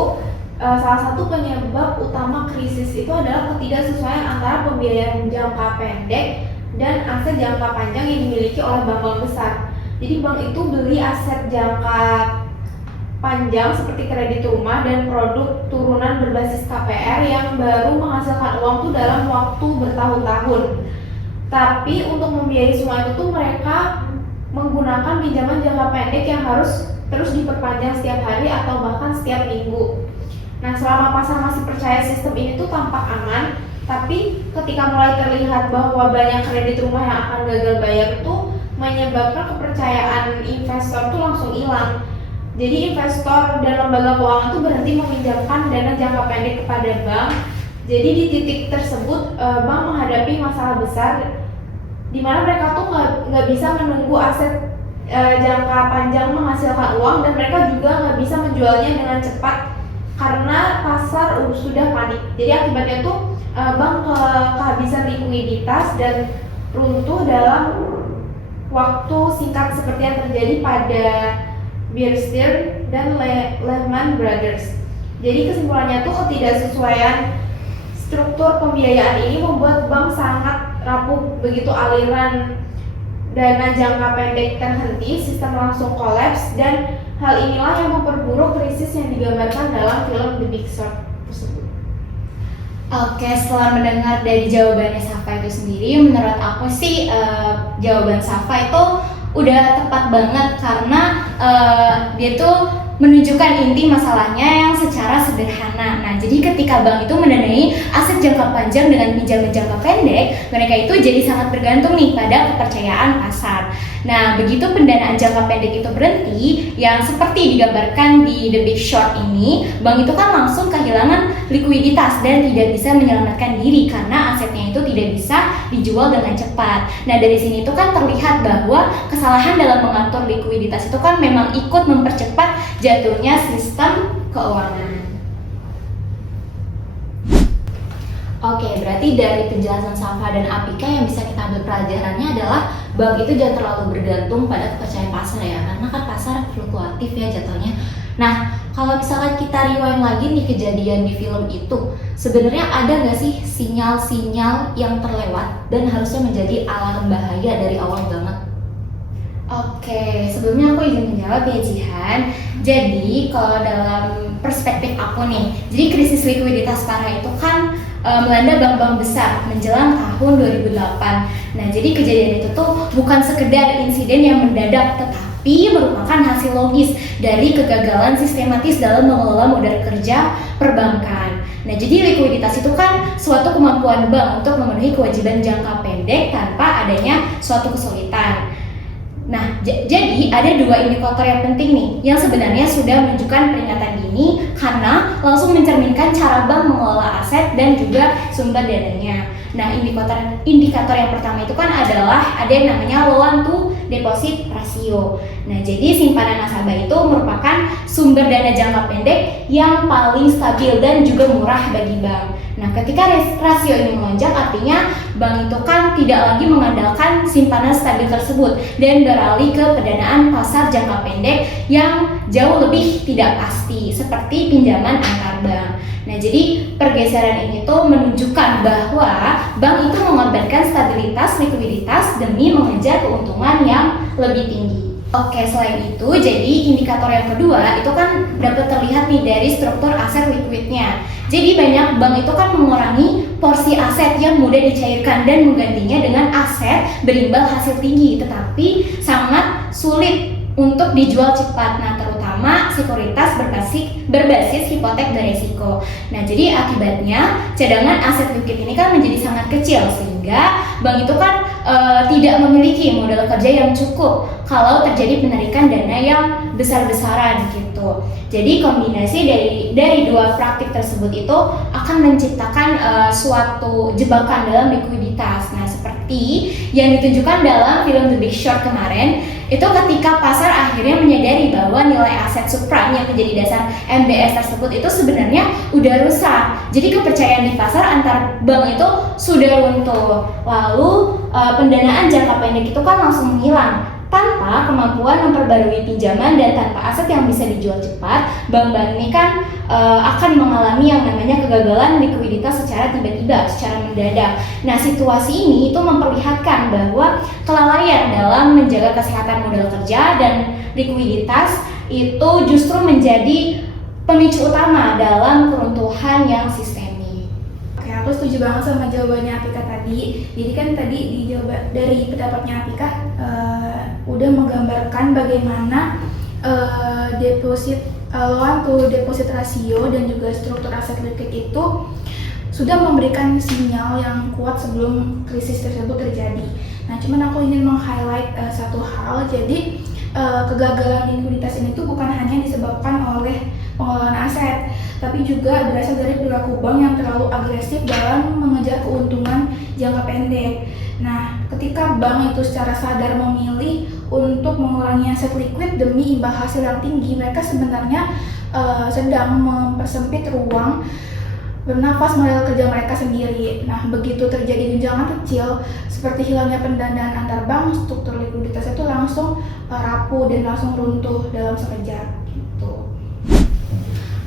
salah satu penyebab utama krisis itu adalah ketidaksesuaian antara pembiayaan jangka pendek dan aset jangka panjang yang dimiliki oleh bank-bank besar. Jadi bank itu beli aset jangka panjang seperti kredit rumah dan produk turunan berbasis KPR yang baru menghasilkan uang tuh dalam waktu bertahun-tahun. Tapi untuk membiayai semua itu tuh mereka menggunakan pinjaman jangka pendek yang harus terus diperpanjang setiap hari atau bahkan setiap minggu. Nah, selama pasar masih percaya sistem ini tuh tampak aman, tapi ketika mulai terlihat bahwa banyak kredit rumah yang akan gagal bayar itu menyebabkan kepercayaan investor tuh langsung hilang. Jadi investor dan lembaga keuangan itu berhenti meminjamkan dana jangka pendek kepada bank. Jadi di titik tersebut bank menghadapi masalah besar di mana mereka tuh nggak bisa menunggu aset jangka panjang menghasilkan uang, dan mereka juga nggak bisa menjualnya dengan cepat karena pasar sudah panik. Jadi akibatnya tuh bank kehabisan likuiditas dan runtuh dalam waktu singkat seperti yang terjadi pada Bear Stearns dan Lehman Brothers. Jadi kesimpulannya tuh ketidaksesuaian struktur pembiayaan ini membuat bank sangat rapuh. Begitu aliran dana jangka pendek terhenti, sistem langsung kolaps, dan hal inilah yang memperburuk krisis yang digambarkan dalam film The Big Short tersebut. Oke, setelah mendengar dari jawabannya Safa itu sendiri, menurut aku sih jawaban Safa itu udah tepat banget karena dia tuh menunjukkan inti masalahnya yang secara sederhana. Nah, jadi ketika bank itu mendanai aset jangka panjang dengan pinjaman jangka pendek, mereka itu jadi sangat bergantung nih pada kepercayaan pasar. Nah, begitu pendanaan jangka pendek itu berhenti, yang seperti digambarkan di The Big Short ini, bank itu kan langsung kehilangan likuiditas dan tidak bisa menyelamatkan diri karena asetnya itu tidak bisa dijual dengan cepat. Nah, dari sini itu kan terlihat bahwa kesalahan dalam mengatur likuiditas itu kan memang ikut mempercepat jatuhnya sistem keuangan. Oke, berarti dari penjelasan Safa dan Apika yang bisa kita ambil pelajarannya adalah bank itu jangan terlalu bergantung pada kepercayaan pasar ya, karena kan pasar fluktuatif ya jatuhnya. Nah, kalau misalkan kita rewind lagi nih kejadian di film itu, sebenarnya ada nggak sih sinyal-sinyal yang terlewat dan harusnya menjadi alarm bahaya dari awal banget? Oke, sebelumnya aku izin menjawab ya Jihan. Jadi kalau dalam perspektif aku nih, jadi krisis likuiditas parah itu kan melanda bank-bank besar menjelang tahun 2008. Nah, jadi kejadian itu tuh bukan sekedar insiden yang mendadak, tetapi merupakan hasil logis dari kegagalan sistematis dalam mengelola modal kerja perbankan. Nah, jadi likuiditas itu kan suatu kemampuan bank untuk memenuhi kewajiban jangka pendek tanpa adanya suatu kesulitan. Nah, jadi ada dua indikator yang penting nih, yang sebenarnya sudah menunjukkan peringatan dini karena langsung mencerminkan cara bank mengelola aset dan juga sumber dananya. Nah, indikator yang pertama itu kan adalah ada yang namanya loan to deposit ratio. Nah, jadi simpanan nasabah itu merupakan sumber dana jangka pendek yang paling stabil dan juga murah bagi bank. Nah, ketika rasio ini melonjak, artinya bank itu kan tidak lagi mengandalkan simpanan stabil tersebut dan beralih ke pendanaan pasar jangka pendek yang jauh lebih tidak pasti, seperti pinjaman antar bank. Nah, jadi pergeseran ini tuh menunjukkan bahwa bank itu mengorbankan stabilitas likuiditas demi mengejar keuntungan yang lebih tinggi. Oke, selain itu, jadi indikator yang kedua itu kan dapat terlihat nih dari struktur aset likuidnya. Jadi banyak bank itu kan mengurangi porsi aset yang mudah dicairkan dan menggantinya dengan aset berimbal hasil tinggi, tetapi sangat sulit untuk dijual cepat. Nah, terutama sekuritas berbasis hipotek beresiko. Nah, jadi akibatnya cadangan aset likuid ini kan menjadi sangat kecil sehingga bank itu kan tidak memiliki modal kerja yang cukup kalau terjadi penarikan dana yang besar-besaran gitu. Jadi kombinasi dari dua praktik tersebut itu akan menciptakan suatu jebakan dalam likuiditas. Nah, seperti yang ditunjukkan dalam film The Big Short kemarin, itu ketika pasar akhirnya menyadari bahwa nilai aset subprime yang menjadi dasar MBS tersebut itu sebenarnya udah rusak. Jadi kepercayaan di pasar antar bank itu sudah runtuh. Lalu pendanaan jangka pendek itu kan langsung menghilang. Tanpa kemampuan memperbarui pinjaman dan tanpa aset yang bisa dijual cepat, bank-bank ini kan akan mengalami yang namanya kegagalan likuiditas secara tiba-tiba, secara mendadak. Nah, situasi ini itu memperlihatkan bahwa kelalaian dalam menjaga kesehatan modal kerja dan likuiditas itu justru menjadi pemicu utama dalam keruntuhan yang sistemik. Oke, aku setuju banget sama jawabannya Apika tadi. Jadi kan tadi dari pendapatnya Apika udah menggambarkan bagaimana loan to deposit ratio dan juga struktur aset likuid itu sudah memberikan sinyal yang kuat sebelum krisis tersebut terjadi. Nah, cuman aku ingin meng-highlight satu hal. Jadi kegagalan likuiditas ini tuh bukan hanya disebabkan oleh pengelolaan aset, tapi juga berasal dari perilaku bank yang terlalu agresif dalam mengejar keuntungan jangka pendek. Nah, ketika bank itu secara sadar memilih untuk mengurangi aset liquid demi imbal hasil yang tinggi, mereka sebenarnya sedang mempersempit ruang bernafas modal kerja mereka sendiri. Nah, begitu terjadi guncangan kecil seperti hilangnya pendanaan antar bank, struktur likuiditas itu langsung rapuh dan langsung runtuh dalam sekejap gitu.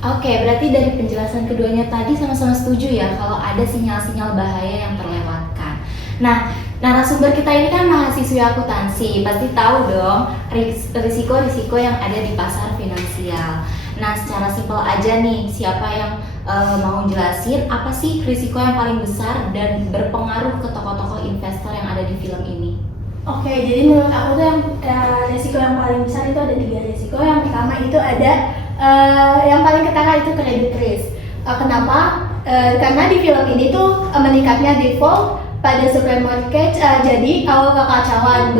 Oke, berarti dari penjelasan keduanya tadi sama-sama setuju ya kalau ada sinyal-sinyal bahaya yang terlewatkan. Nah, narasumber kita ini kan mahasiswa akuntansi, pasti tahu dong risiko-risiko yang ada di pasar finansial. Nah, secara simpel aja nih, siapa yang mau jelasin apa sih risiko yang paling besar dan berpengaruh ke tokoh-tokoh investor yang ada di film ini? Oke, jadi menurut aku tuh yang resiko yang paling besar itu ada 3 resiko. Yang pertama itu ada yang paling ketara itu credit risk. Kenapa? Karena di film ini tuh meningkatnya default pada subprime mortgage, jadi awal kekacauan.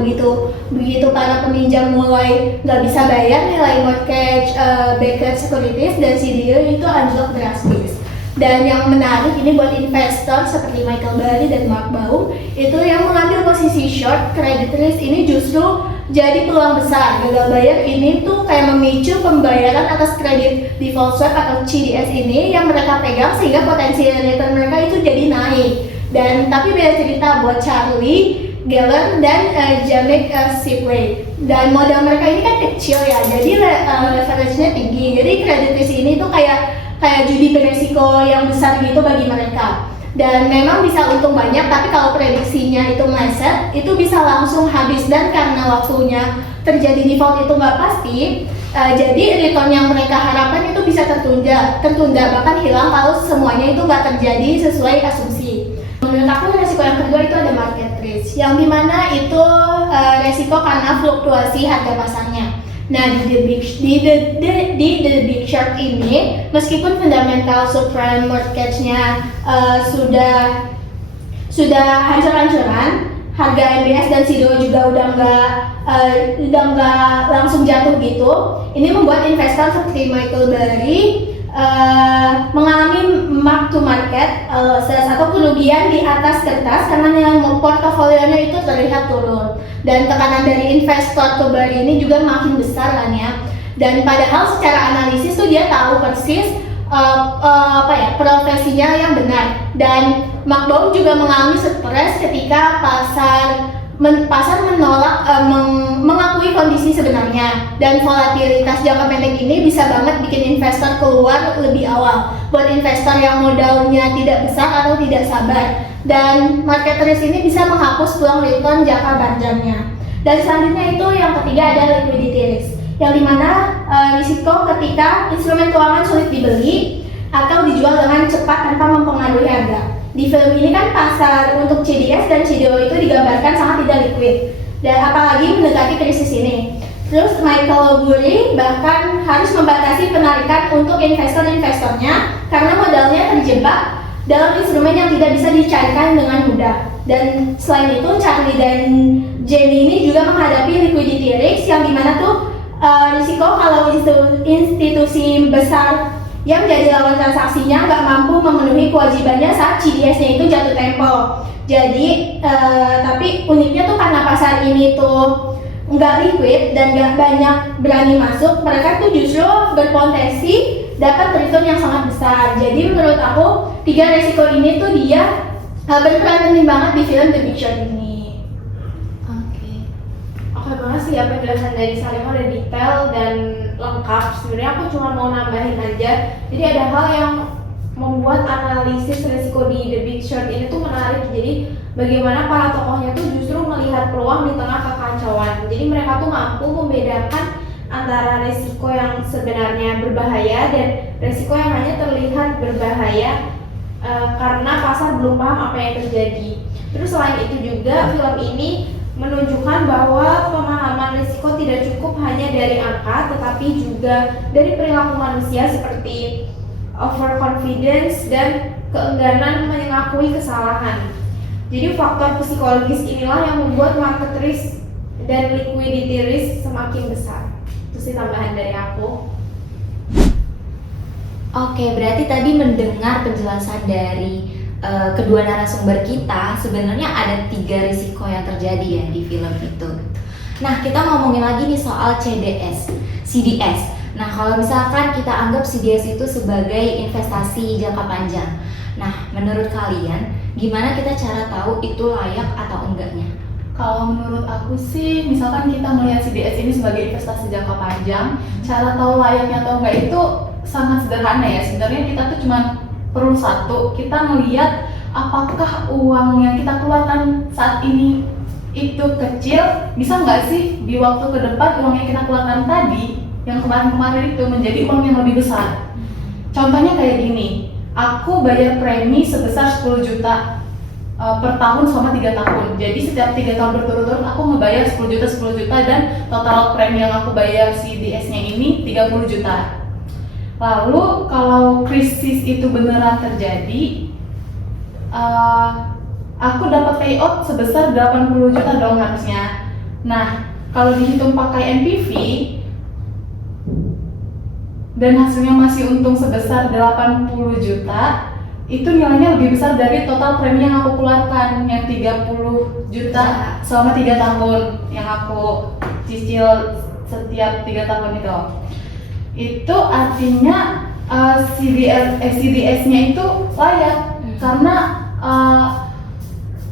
Begitu para peminjam mulai nggak bisa bayar, nilai mortgage, backed securities dan CDO itu anjlok drastis. Dan yang menarik ini buat investor seperti Michael Burry dan Mark Baum itu yang mengambil posisi short credit risk ini justru jadi peluang besar. Gagal bayar ini tuh kayak memicu pembayaran atas kredit default swap atau CDS ini yang mereka pegang sehingga potensi return mereka itu jadi naik. Dan tapi beda cerita buat Charlie Geller dan Jamek Sipley. Dan modal mereka ini kan kecil ya, jadi leverage-nya tinggi. Jadi credit risk ini tuh kayak judi beresiko yang besar gitu bagi mereka. Dan memang bisa untung banyak, tapi kalau prediksinya itu meleset, itu bisa langsung habis. Dan karena waktunya terjadi default itu nggak pasti, jadi return yang mereka harapkan itu bisa tertunda, bahkan hilang kalau semuanya itu nggak terjadi sesuai asumsi. Menurut aku resiko yang kedua itu ada market risk, yang dimana itu resiko karena fluktuasi harga pasarnya. Nah, di The Big Short ini, meskipun fundamental subprime mortgage-nya sudah hancur-hancuran, harga MBS dan CDO juga udah nggak langsung jatuh gitu. Ini membuat investor seperti Michael Burry mengalami mark to market atau kerugian di atas kertas karena nilai portofolionya itu terlihat turun, dan tekanan dari investor ke Burry ini juga makin besar kan ya. Dan padahal secara analisis tuh dia tahu persis profesinya yang benar. Dan Mark Baum juga mengalami stres ketika pasar menolak mengakui kondisi sebenarnya, dan volatilitas jangka pendek ini bisa banget bikin investor keluar lebih awal buat investor yang modalnya tidak besar atau tidak sabar, dan market risk ini bisa menghapus peluang return jangka panjangnya. Dan selanjutnya itu yang ketiga ada liquidity risk, yang dimana risiko ketika instrumen keuangan sulit dibeli atau dijual dengan cepat tanpa mempengaruhi harga. Di film ini kan pasar untuk CDS dan CDO itu digambarkan sangat tidak liquid, dan apalagi mendekati krisis ini. Terus Michael Burry bahkan harus membatasi penarikan untuk investor-investornya karena modalnya terjebak dalam instrumen yang tidak bisa dicairkan dengan mudah. Dan selain itu Charlie dan Jamie ini juga menghadapi liquidity risk, yang dimana tuh risiko kalau institusi besar yang jadi lawan transaksinya nggak mampu memenuhi kewajibannya saat CDS-nya itu jatuh tempo. Jadi tapi uniknya tuh karena pasar ini tuh nggak liquid dan nggak banyak berani masuk, mereka tuh justru berpotensi dapat return yang sangat besar. Jadi menurut aku 3 resiko ini tuh dia berperan penting banget di film The Big Short ini. Oke banget sih, ya penjelasan dari Salimah udah detail dan lengkap. Sebenarnya aku cuma mau nambahin aja. Jadi ada hal yang membuat analisis risiko di The Big Short ini tuh menarik. Jadi bagaimana para tokohnya tuh justru melihat peluang di tengah kekacauan. Jadi mereka tuh mampu membedakan antara risiko yang sebenarnya berbahaya dan risiko yang hanya terlihat berbahaya karena pasar belum paham apa yang terjadi. Terus selain itu juga film ini menunjukkan bahwa pemahaman risiko tidak cukup hanya dari angka, tetapi juga dari perilaku manusia seperti overconfidence dan keengganan mengakui kesalahan. Jadi faktor psikologis inilah yang membuat market risk dan liquidity risk semakin besar. Itu sih tambahan dari aku. Oke, berarti tadi mendengar penjelasan dari kedua narasumber kita, sebenarnya ada 3 risiko yang terjadi ya di film itu. Nah, kita ngomongin lagi nih soal CDS. Nah, kalau misalkan kita anggap CDS itu sebagai investasi jangka panjang. Nah, menurut kalian, gimana kita cara tahu itu layak atau enggaknya? Kalau menurut aku sih, misalkan kita melihat CDS ini sebagai investasi jangka panjang, cara tahu layaknya atau enggak itu sangat sederhana ya. Sebenarnya kita tuh cuma perlu satu, kita melihat apakah uang yang kita keluarkan saat ini itu kecil, bisa nggak sih di waktu ke depan uang yang kita keluarkan tadi, yang kemarin-kemarin itu menjadi uang yang lebih besar. Contohnya kayak gini, aku bayar premi sebesar 10 juta per tahun selama 3 tahun. Jadi setiap 3 tahun berturut-turut aku ngebayar 10 juta dan total premi yang aku bayar CDS-nya ini 30 juta. Lalu kalau krisis itu beneran terjadi, aku dapat payout sebesar 80 juta dong harusnya. Nah, kalau dihitung pakai NPV dan hasilnya masih untung sebesar 80 juta, itu nilainya lebih besar dari total premi yang aku keluarkan, yang 30 juta selama 3 tahun yang aku cicil setiap 3 tahun itu. Itu artinya CDS-nya itu layak karena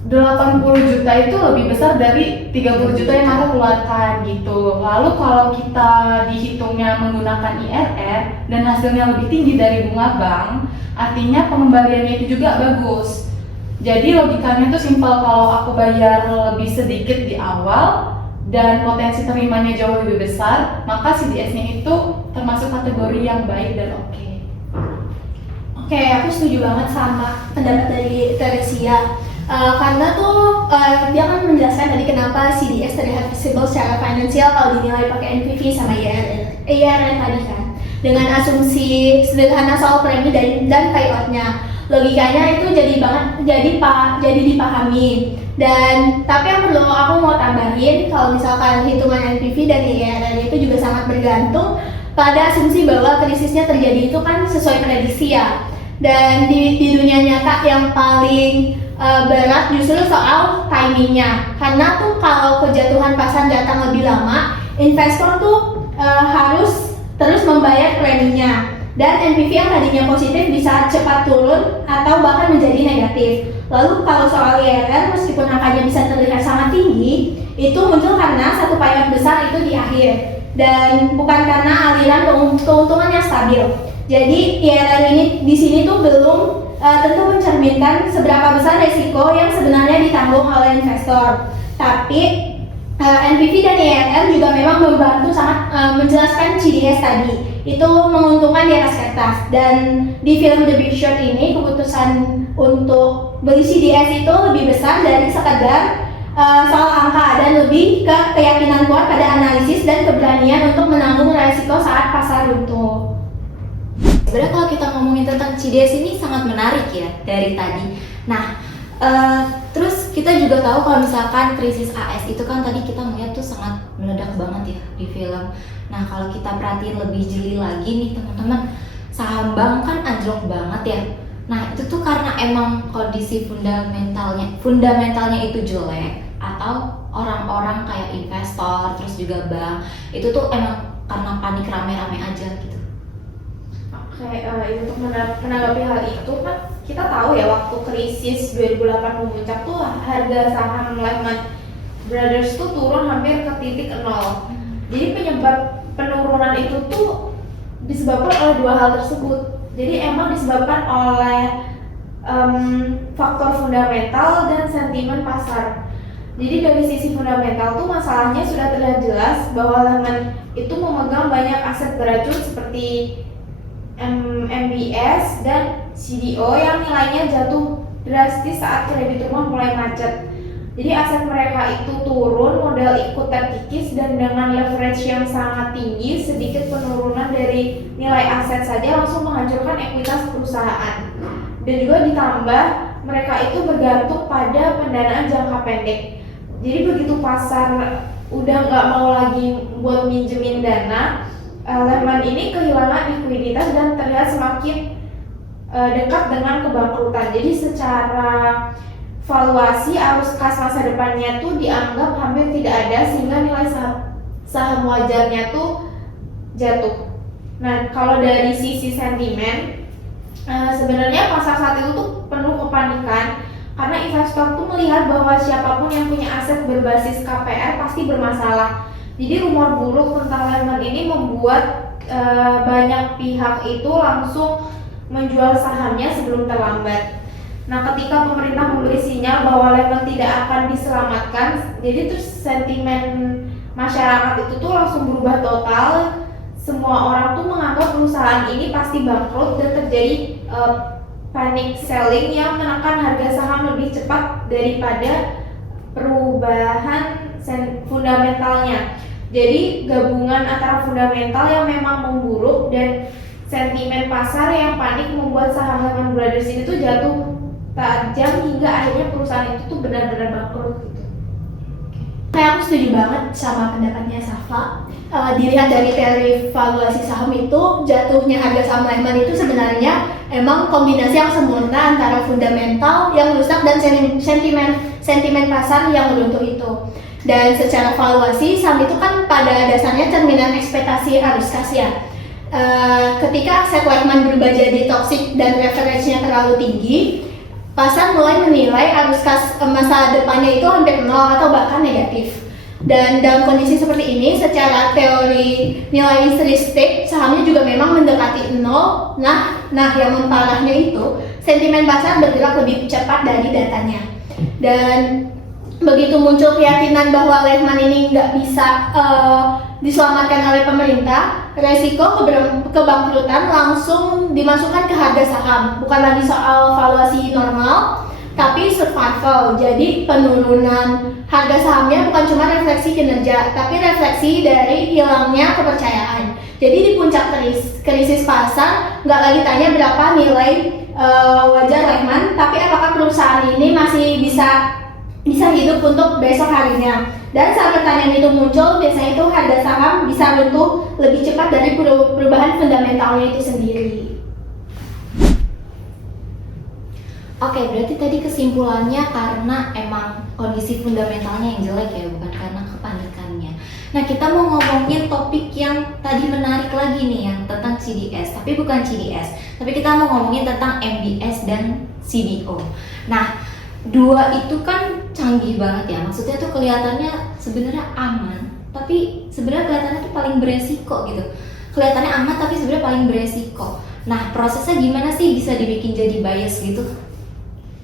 80 juta itu lebih besar dari 30 juta yang aku keluarkan gitu. Lalu kalau kita dihitungnya menggunakan IRR dan hasilnya lebih tinggi dari bunga bank, artinya pengembaliannya itu juga bagus. Jadi logikanya tuh simpel, kalau aku bayar lebih sedikit di awal dan potensi terimanya jauh lebih besar, maka CDS-nya itu termasuk kategori yang baik dan oke. Oke, aku setuju banget sama pendapat dari Teresia. Karena tuh dia kan menjelaskan tadi kenapa CDS terlihat visible secara finansial kalau dinilai pakai NPV sama IRR tadi kan. Dengan asumsi sederhana soal premi dan payout-nya. Logikanya itu jadi dipahami. Dan tapi yang perlu aku mau tambahin, kalau misalkan hitungan NPV dan IRR itu juga sangat bergantung pada asumsi bahwa krisisnya terjadi itu kan sesuai prediksi ya. Dan di dunia nyata yang paling berat justru soal timingnya, karena tuh kalau kejatuhan pasar datang lebih lama, investor tuh harus terus membayar preminya, dan NPV yang tadinya positif bisa cepat turun atau bahkan menjadi negatif. Lalu kalau soal IRR, meskipun angkanya bisa terlihat sangat tinggi, itu muncul karena satu payout besar itu di akhir dan bukan karena aliran keuntungan yang stabil. Jadi IRR ini di sini tuh belum tentu mencerminkan seberapa besar resiko yang sebenarnya ditanggung oleh investor. Tapi NPV dan IRR juga memang membantu sangat menjelaskan CDS tadi. Itu menguntungkan di atas kertas. Dan di film The Big Short ini keputusan untuk beli CDS itu lebih besar dari sekadar soal angka dan lebih ke keyakinan kuat pada analisis dan keberanian untuk menanggung resiko saat pasar runtuh. Sebenarnya kalau kita ngomongin tentang CDS ini sangat menarik ya dari tadi. Nah, terus kita juga tahu kalau misalkan krisis AS itu kan tadi kita melihat tuh sangat meledak banget ya di film. Nah, kalau kita perhatiin lebih jeli lagi nih teman-teman, saham bank kan anjlok banget ya. Nah, itu tuh karena emang kondisi fundamentalnya itu jelek, atau orang-orang kayak investor terus juga bank itu tuh emang karena panik rame-rame aja gitu. Untuk menanggapi hal itu kan kita tahu ya, waktu krisis 2008 memuncak tuh harga saham Lehman Brothers tuh turun hampir ke titik nol. Jadi penyebab penurunan itu tuh disebabkan oleh dua hal tersebut. Jadi emang disebabkan oleh faktor fundamental dan sentimen pasar. Jadi dari sisi fundamental tuh masalahnya sudah terlihat jelas bahwa Lehman itu memegang banyak aset beracun seperti MBS dan CDO yang nilainya jatuh drastis saat kredit rumah mulai macet. Jadi aset mereka itu turun, modal ikut terkikis, dan dengan leverage yang sangat tinggi, sedikit penurunan dari nilai aset saja langsung menghancurkan ekuitas perusahaan. Dan juga ditambah mereka itu bergantung pada pendanaan jangka pendek. Jadi begitu pasar udah nggak mau lagi buat minjemin dana, Lehman ini kehilangan likuiditas dan terlihat semakin dekat dengan kebangkrutan. Jadi secara valuasi arus kas masa depannya tuh dianggap hampir tidak ada, sehingga nilai saham wajarnya tuh jatuh. Nah, kalau dari sisi sentimen, sebenarnya pasar saat itu tuh penuh kepanikan karena investor tuh melihat bahwa siapapun yang punya aset berbasis KPR pasti bermasalah. Jadi rumor buruk tentang Lehman ini membuat banyak pihak itu langsung menjual sahamnya sebelum terlambat. Nah, ketika pemerintah memberi sinyal bahwa Lehman tidak akan diselamatkan, jadi terus sentimen masyarakat itu tuh langsung berubah total. Semua orang tuh menganggap perusahaan ini pasti bangkrut dan terjadi panic selling yang menekan harga saham lebih cepat daripada perubahan fundamentalnya. Jadi gabungan antara fundamental yang memang memburuk dan sentimen pasar yang panik membuat saham Lehman Brothers ini tuh jatuh tajam hingga akhirnya perusahaan itu tuh benar-benar bangkrut gitu. Kayak aku setuju banget sama pendapatnya Safa. Dilihat dari teori valuasi saham itu, jatuhnya harga saham Lehman itu sebenarnya emang kombinasi yang sempurna antara fundamental yang rusak dan sentimen pasar yang runtuh itu. Dan secara valuasi saham itu kan pada dasarnya cerminan ekspektasi arus kas ya. Ketika aset Lehman berubah jadi toksik dan leverage-nya terlalu tinggi, pasar mulai menilai arus kas masa depannya itu hampir nol atau bahkan negatif. Dan dalam kondisi seperti ini, secara teori nilai intrinsic sahamnya juga memang mendekati nol. Nah yang memparahnya itu sentimen pasar bergerak lebih cepat dari datanya. Dan begitu muncul keyakinan bahwa Lehman ini nggak bisa diselamatkan oleh pemerintah, resiko kebangkrutan langsung dimasukkan ke harga saham. Bukan lagi soal valuasi normal, tapi survival. Jadi penurunan harga sahamnya bukan cuma refleksi kinerja, tapi refleksi dari hilangnya kepercayaan. Jadi di puncak krisis pasar, nggak lagi tanya berapa nilai wajar Lehman, tapi apakah perusahaan ini masih bisa hidup untuk besok harinya. Dan saat pertanyaan itu muncul, biasanya itu harga saham bisa runtuh lebih cepat dari perubahan fundamentalnya itu sendiri. Oke, berarti tadi kesimpulannya karena emang kondisi fundamentalnya yang jelek ya, bukan karena kepanikannya. Nah, kita mau ngomongin topik yang tadi menarik lagi nih, yang tentang CDS, tapi bukan CDS, tapi kita mau ngomongin tentang MBS dan CDO. Nah, dua itu kan canggih banget ya, maksudnya tuh kelihatannya sebenarnya aman, tapi sebenarnya kelihatannya tuh paling beresiko gitu. Kelihatannya aman tapi sebenarnya paling beresiko. Nah, prosesnya gimana sih bisa dibikin jadi bias gitu?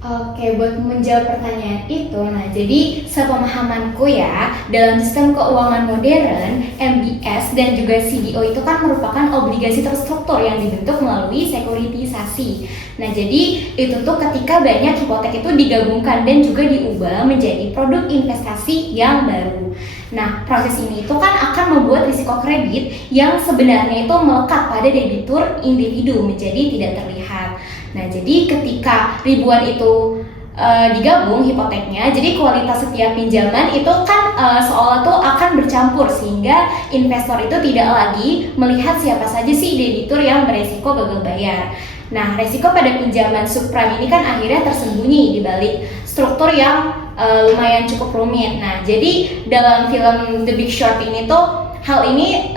Oke, buat menjawab pertanyaan itu, nah jadi sepemahamanku ya, dalam sistem keuangan modern, MBS dan juga CDO itu kan merupakan obligasi terstruktur yang dibentuk melalui sekuritisasi. Nah jadi itu tuh ketika banyak hipotek itu digabungkan dan juga diubah menjadi produk investasi yang baru. Nah proses ini itu kan akan membuat risiko kredit yang sebenarnya itu melekat pada debitur individu menjadi tidak terlihat. Nah, jadi ketika ribuan itu digabung hipoteknya, jadi kualitas setiap pinjaman itu kan seolah tuh akan bercampur sehingga investor itu tidak lagi melihat siapa saja sih debitur yang beresiko gagal bayar. Nah, resiko pada pinjaman subprime ini kan akhirnya tersembunyi di balik struktur yang lumayan cukup rumit. Nah, jadi dalam film The Big Short ini tuh hal ini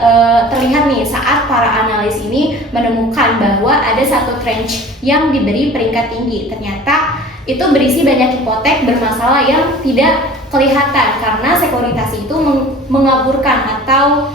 terlihat nih saat para analis ini menemukan bahwa ada satu tranche yang diberi peringkat tinggi. Ternyata itu berisi banyak hipotek bermasalah yang tidak kelihatan karena sekuritas itu mengaburkan atau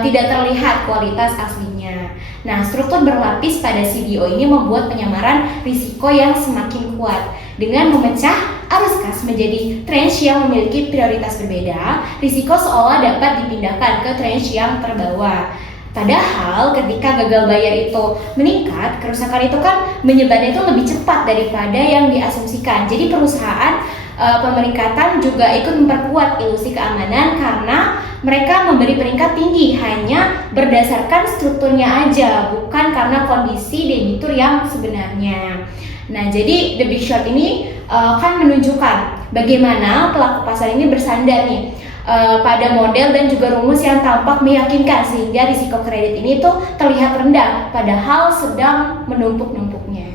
tidak terlihat kualitas aslinya. Nah, struktur berlapis pada CDO ini membuat penyamaran risiko yang semakin kuat. Dengan memecah arus kas menjadi tranche yang memiliki prioritas berbeda, risiko seolah dapat dipindahkan ke tranche yang terbawah. Padahal ketika gagal bayar itu meningkat, kerusakan itu kan menyebarnya itu lebih cepat daripada yang diasumsikan. Jadi perusahaan pemeringkatan juga ikut memperkuat ilusi keamanan karena mereka memberi peringkat tinggi hanya berdasarkan strukturnya aja, bukan karena kondisi debitur yang sebenarnya. Nah, jadi The Big Short ini kan menunjukkan bagaimana pelaku pasar ini bersandar nih pada model dan juga rumus yang tampak meyakinkan sehingga risiko kredit ini tuh terlihat rendah padahal sedang menumpuk-numpuknya.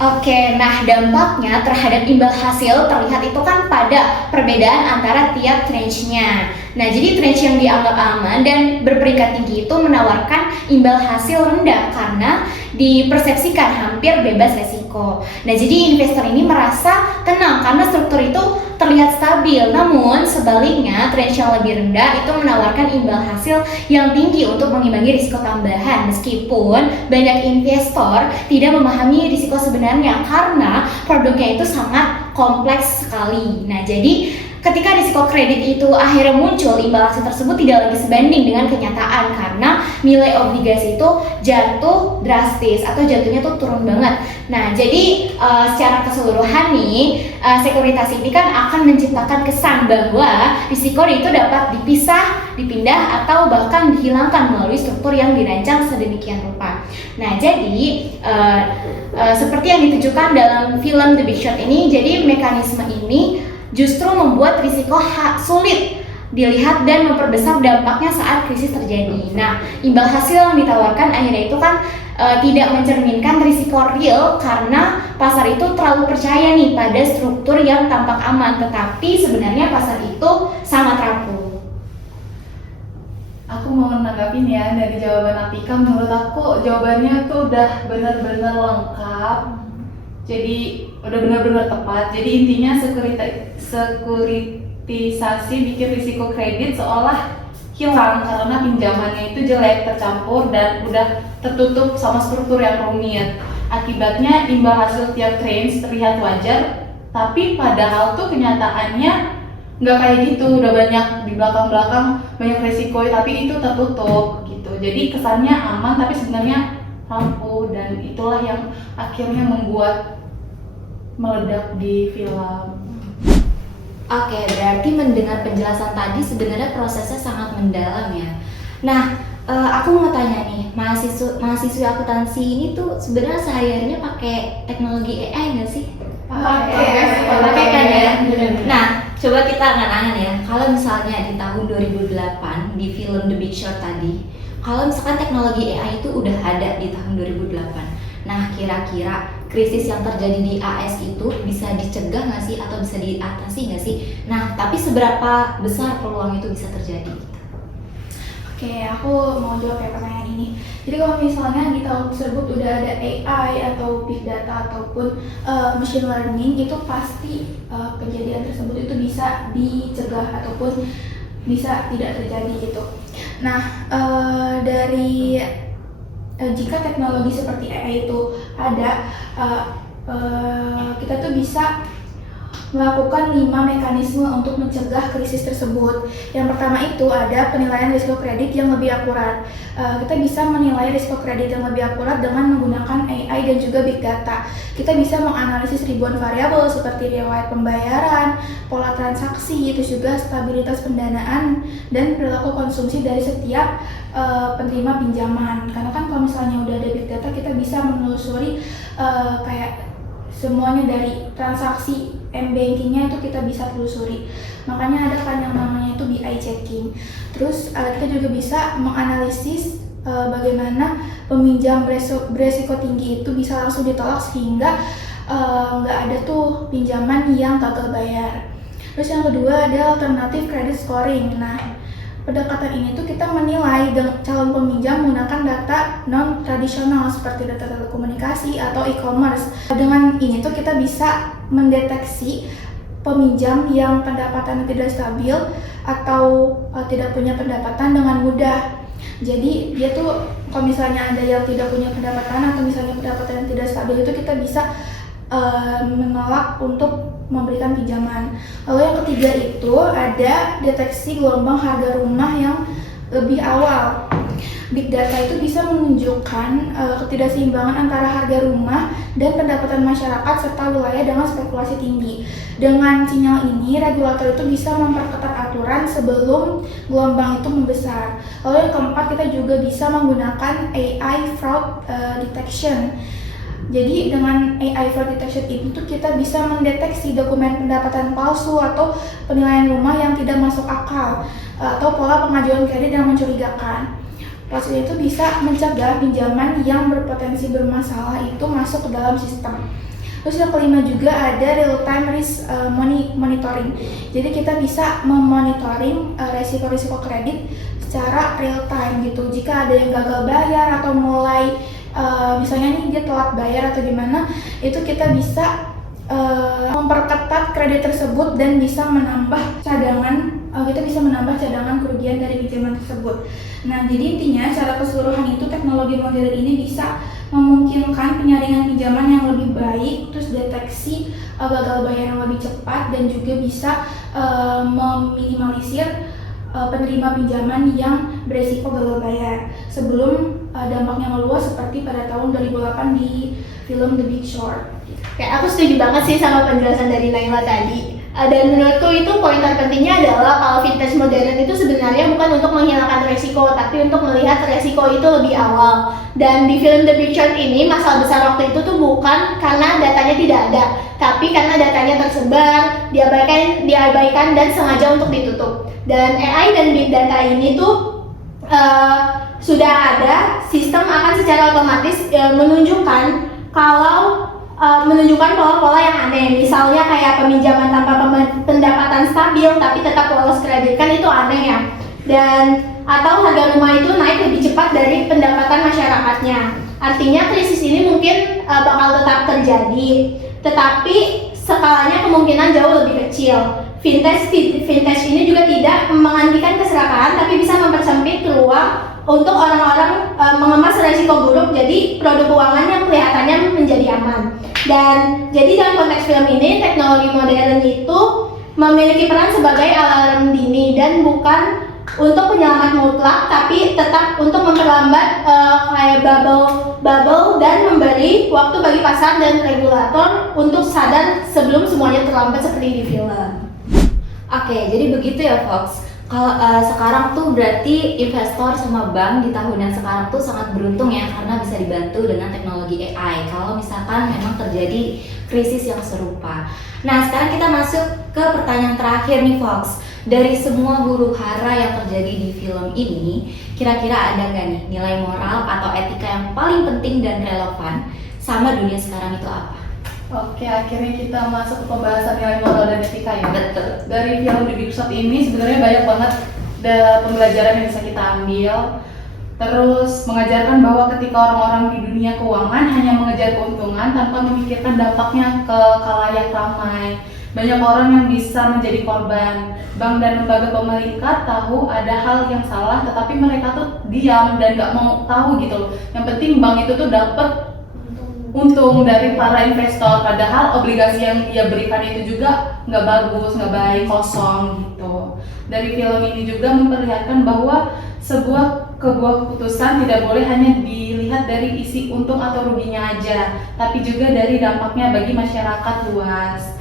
Oke, nah dampaknya terhadap imbal hasil terlihat itu kan pada perbedaan antara tiap tranche-nya. Nah, jadi tranche yang dianggap aman dan berperingkat tinggi itu menawarkan imbal hasil rendah karena dipersepsikan hampir bebas resiko. Nah, jadi investor ini merasa tenang karena struktur itu terlihat stabil. Namun, sebaliknya tranche yang lebih rendah itu menawarkan imbal hasil yang tinggi untuk mengimbangi risiko tambahan meskipun banyak investor tidak memahami risiko sebenarnya karena produknya itu sangat kompleks sekali. Nah, jadi ketika risiko kredit itu akhirnya muncul, imbal hasil tersebut tidak lagi sebanding dengan kenyataan karena nilai obligasi itu jatuh drastis atau jatuhnya tuh turun banget. Nah, jadi secara keseluruhan nih, sekuritas ini kan akan menciptakan kesan bahwa risiko itu dapat dipisah, dipindah, atau bahkan dihilangkan melalui struktur yang dirancang sedemikian rupa. Nah, jadi seperti yang ditujukan dalam film The Big Short ini, jadi mekanisme ini justru membuat risiko sulit dilihat dan memperbesar dampaknya saat krisis terjadi. Nah, imbal hasil yang ditawarkan akhirnya itu kan tidak mencerminkan risiko real karena pasar itu terlalu percaya nih pada struktur yang tampak aman, tetapi sebenarnya pasar itu sangat rapuh. Aku mau menanggapin ya dari jawaban Atika. Menurut aku jawabannya tuh udah benar-benar lengkap. Jadi udah benar-benar tepat. Jadi intinya sekuritisasi bikin risiko kredit seolah hilang karena pinjamannya itu jelek, tercampur dan udah tertutup sama struktur yang rumit. Akibatnya imbal hasil tiap tranche terlihat wajar, tapi padahal tuh kenyataannya nggak kayak gitu. Udah banyak di belakang-belakang banyak risiko tapi itu tertutup gitu. Jadi kesannya aman tapi sebenarnya rapuh, dan itulah yang akhirnya membuat meledak di film. Oke, berarti mendengar penjelasan tadi sebenarnya prosesnya sangat mendalam ya. Nah, aku mau tanya nih, mahasiswa akuntansi ini tuh sebenarnya sehari-harinya pakai teknologi AI nggak sih? Pakai kan ya. Nah, coba kita angan-angan ya. Kalau misalnya di tahun 2008 di film The Big Short tadi, kalau misalkan teknologi AI itu udah ada di tahun 2008, nah kira-kira krisis yang terjadi di AS itu bisa dicegah nggak sih atau bisa diatasi nggak sih? Nah, tapi seberapa besar peluang itu bisa terjadi? Oke, aku mau jawab ya pertanyaan ini. Jadi kalau misalnya di tahun tersebut udah ada AI atau big data ataupun machine learning, itu pasti kejadian tersebut itu bisa dicegah ataupun bisa tidak terjadi gitu. Nah, jika teknologi seperti AI itu ada, kita tuh bisa melakukan 5 mekanisme untuk mencegah krisis tersebut. Yang pertama itu ada penilaian risiko kredit yang lebih akurat. Kita bisa menilai risiko kredit yang lebih akurat dengan menggunakan AI dan juga big data. Kita bisa menganalisis ribuan variabel seperti riwayat pembayaran, pola transaksi, itu juga stabilitas pendanaan dan perilaku konsumsi dari setiap penerima pinjaman. Karena kan kalau misalnya udah ada big data, kita bisa menelusuri kayak semuanya dari transaksi m-bankingnya itu kita bisa telusuri. Makanya ada kan yang namanya itu BI checking. Terus kita juga bisa menganalisis bagaimana peminjam beresiko tinggi itu bisa langsung ditolak sehingga nggak ada tuh pinjaman yang gagal bayar. Terus yang kedua ada alternatif credit scoring. Nah, pendekatan ini tuh kita menilai calon peminjam menggunakan data non-tradisional seperti data telekomunikasi atau e-commerce. Dengan ini tuh kita bisa mendeteksi peminjam yang pendapatan tidak stabil atau tidak punya pendapatan dengan mudah. Jadi dia tuh kalau misalnya ada yang tidak punya pendapatan atau misalnya pendapatan yang tidak stabil itu kita bisa menolak untuk memberikan pinjaman. Lalu yang ketiga itu ada deteksi gelombang harga rumah yang lebih awal. Big data itu bisa menunjukkan ketidakseimbangan antara harga rumah dan pendapatan masyarakat serta wilayah dengan spekulasi tinggi. Dengan sinyal ini, regulator itu bisa memperketat aturan sebelum gelombang itu membesar. Lalu yang keempat, kita juga bisa menggunakan AI fraud detection. Jadi dengan AI fraud detection itu tuh kita bisa mendeteksi dokumen pendapatan palsu atau penilaian rumah yang tidak masuk akal atau pola pengajuan kredit yang mencurigakan. Proses itu bisa mencegah pinjaman yang berpotensi bermasalah itu masuk ke dalam sistem. Terus yang kelima juga ada real time risk monitoring. Jadi kita bisa memonitoring resiko-risiko kredit secara real time gitu. Jika ada yang gagal bayar atau mulai misalnya nih dia telat bayar atau gimana, itu kita bisa memperketat kredit tersebut dan bisa menambah cadangan kerugian dari pinjaman tersebut. Nah, jadi intinya secara keseluruhan itu teknologi modern ini bisa memungkinkan penyaringan pinjaman yang lebih baik, terus deteksi gagal bayar yang lebih cepat, dan juga bisa meminimalisir penerima pinjaman yang beresiko gagal bayar sebelum dampaknya meluas seperti pada tahun 2008 di film The Big Short. Kayak aku setuju banget sih sama penjelasan dari Naila tadi. Dan menurutku itu poin terpentingnya adalah kalau vintage modern itu sebenarnya bukan untuk menghilangkan resiko, tapi untuk melihat resiko itu lebih awal. Dan di film The Big Short ini masalah besar waktu itu tuh bukan karena datanya tidak ada, tapi karena datanya tersebar, diabaikan dan sengaja untuk ditutup. Dan AI dan big data ini tuh sudah ada sistem akan secara otomatis menunjukkan pola-pola yang aneh. Misalnya kayak peminjaman tanpa pendapatan stabil tapi tetap lolos kredit, kan itu aneh ya. Dan atau harga rumah itu naik lebih cepat dari pendapatan masyarakatnya. Artinya krisis ini mungkin bakal tetap terjadi, tetapi skalanya kemungkinan jauh lebih kecil. Vintage ini juga tidak menghentikan keserakahan, tapi bisa mempersempit ruang untuk orang-orang mengemas resiko buruk, jadi produk keuangan yang kelihatannya menjadi aman. Dan jadi dalam konteks film ini, teknologi modern itu memiliki peran sebagai alarm dini dan bukan untuk penyelamat mutlak, tapi tetap untuk memperlambat kayak bubble dan memberi waktu bagi pasar dan regulator untuk sadar sebelum semuanya terlambat seperti di film. Oke, jadi begitu ya Fox. Kalau sekarang tuh berarti investor sama bank di tahun yang sekarang tuh sangat beruntung ya, karena bisa dibantu dengan teknologi AI kalau misalkan memang terjadi krisis yang serupa. Nah, sekarang kita masuk ke pertanyaan terakhir nih Fox. Dari semua huru hara yang terjadi di film ini, kira-kira ada nggak nih nilai moral atau etika yang paling penting dan relevan sama dunia sekarang itu apa? Oke, akhirnya kita masuk ke pembahasan nilai moral dan etika ya. Betul. Dari film The Big Short ini sebenarnya banyak banget pembelajaran yang bisa kita ambil. Terus mengajarkan bahwa ketika orang-orang di dunia keuangan hanya mengejar keuntungan tanpa memikirkan dampaknya ke khalayak ramai. Banyak orang yang bisa menjadi korban. Bank dan lembaga pemerintah tahu ada hal yang salah, tetapi mereka tuh diam dan nggak mau tahu gitu loh. Yang penting bank itu tuh dapat untung dari para investor, padahal obligasi yang dia berikan itu juga nggak bagus, nggak baik, kosong gitu. Dari film ini juga memperlihatkan bahwa sebuah keputusan tidak boleh hanya dilihat dari isi untung atau ruginya aja, tapi juga dari dampaknya bagi masyarakat luas.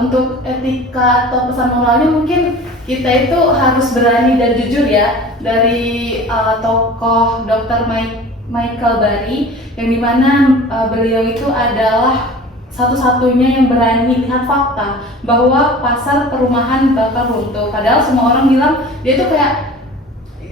Untuk etika atau pesan moralnya mungkin kita itu harus berani dan jujur ya. Dari tokoh Dr. Michael Burry, yang dimana beliau itu adalah satu-satunya yang berani lihat fakta bahwa pasar perumahan bakal runtuh. Padahal semua orang bilang dia itu kayak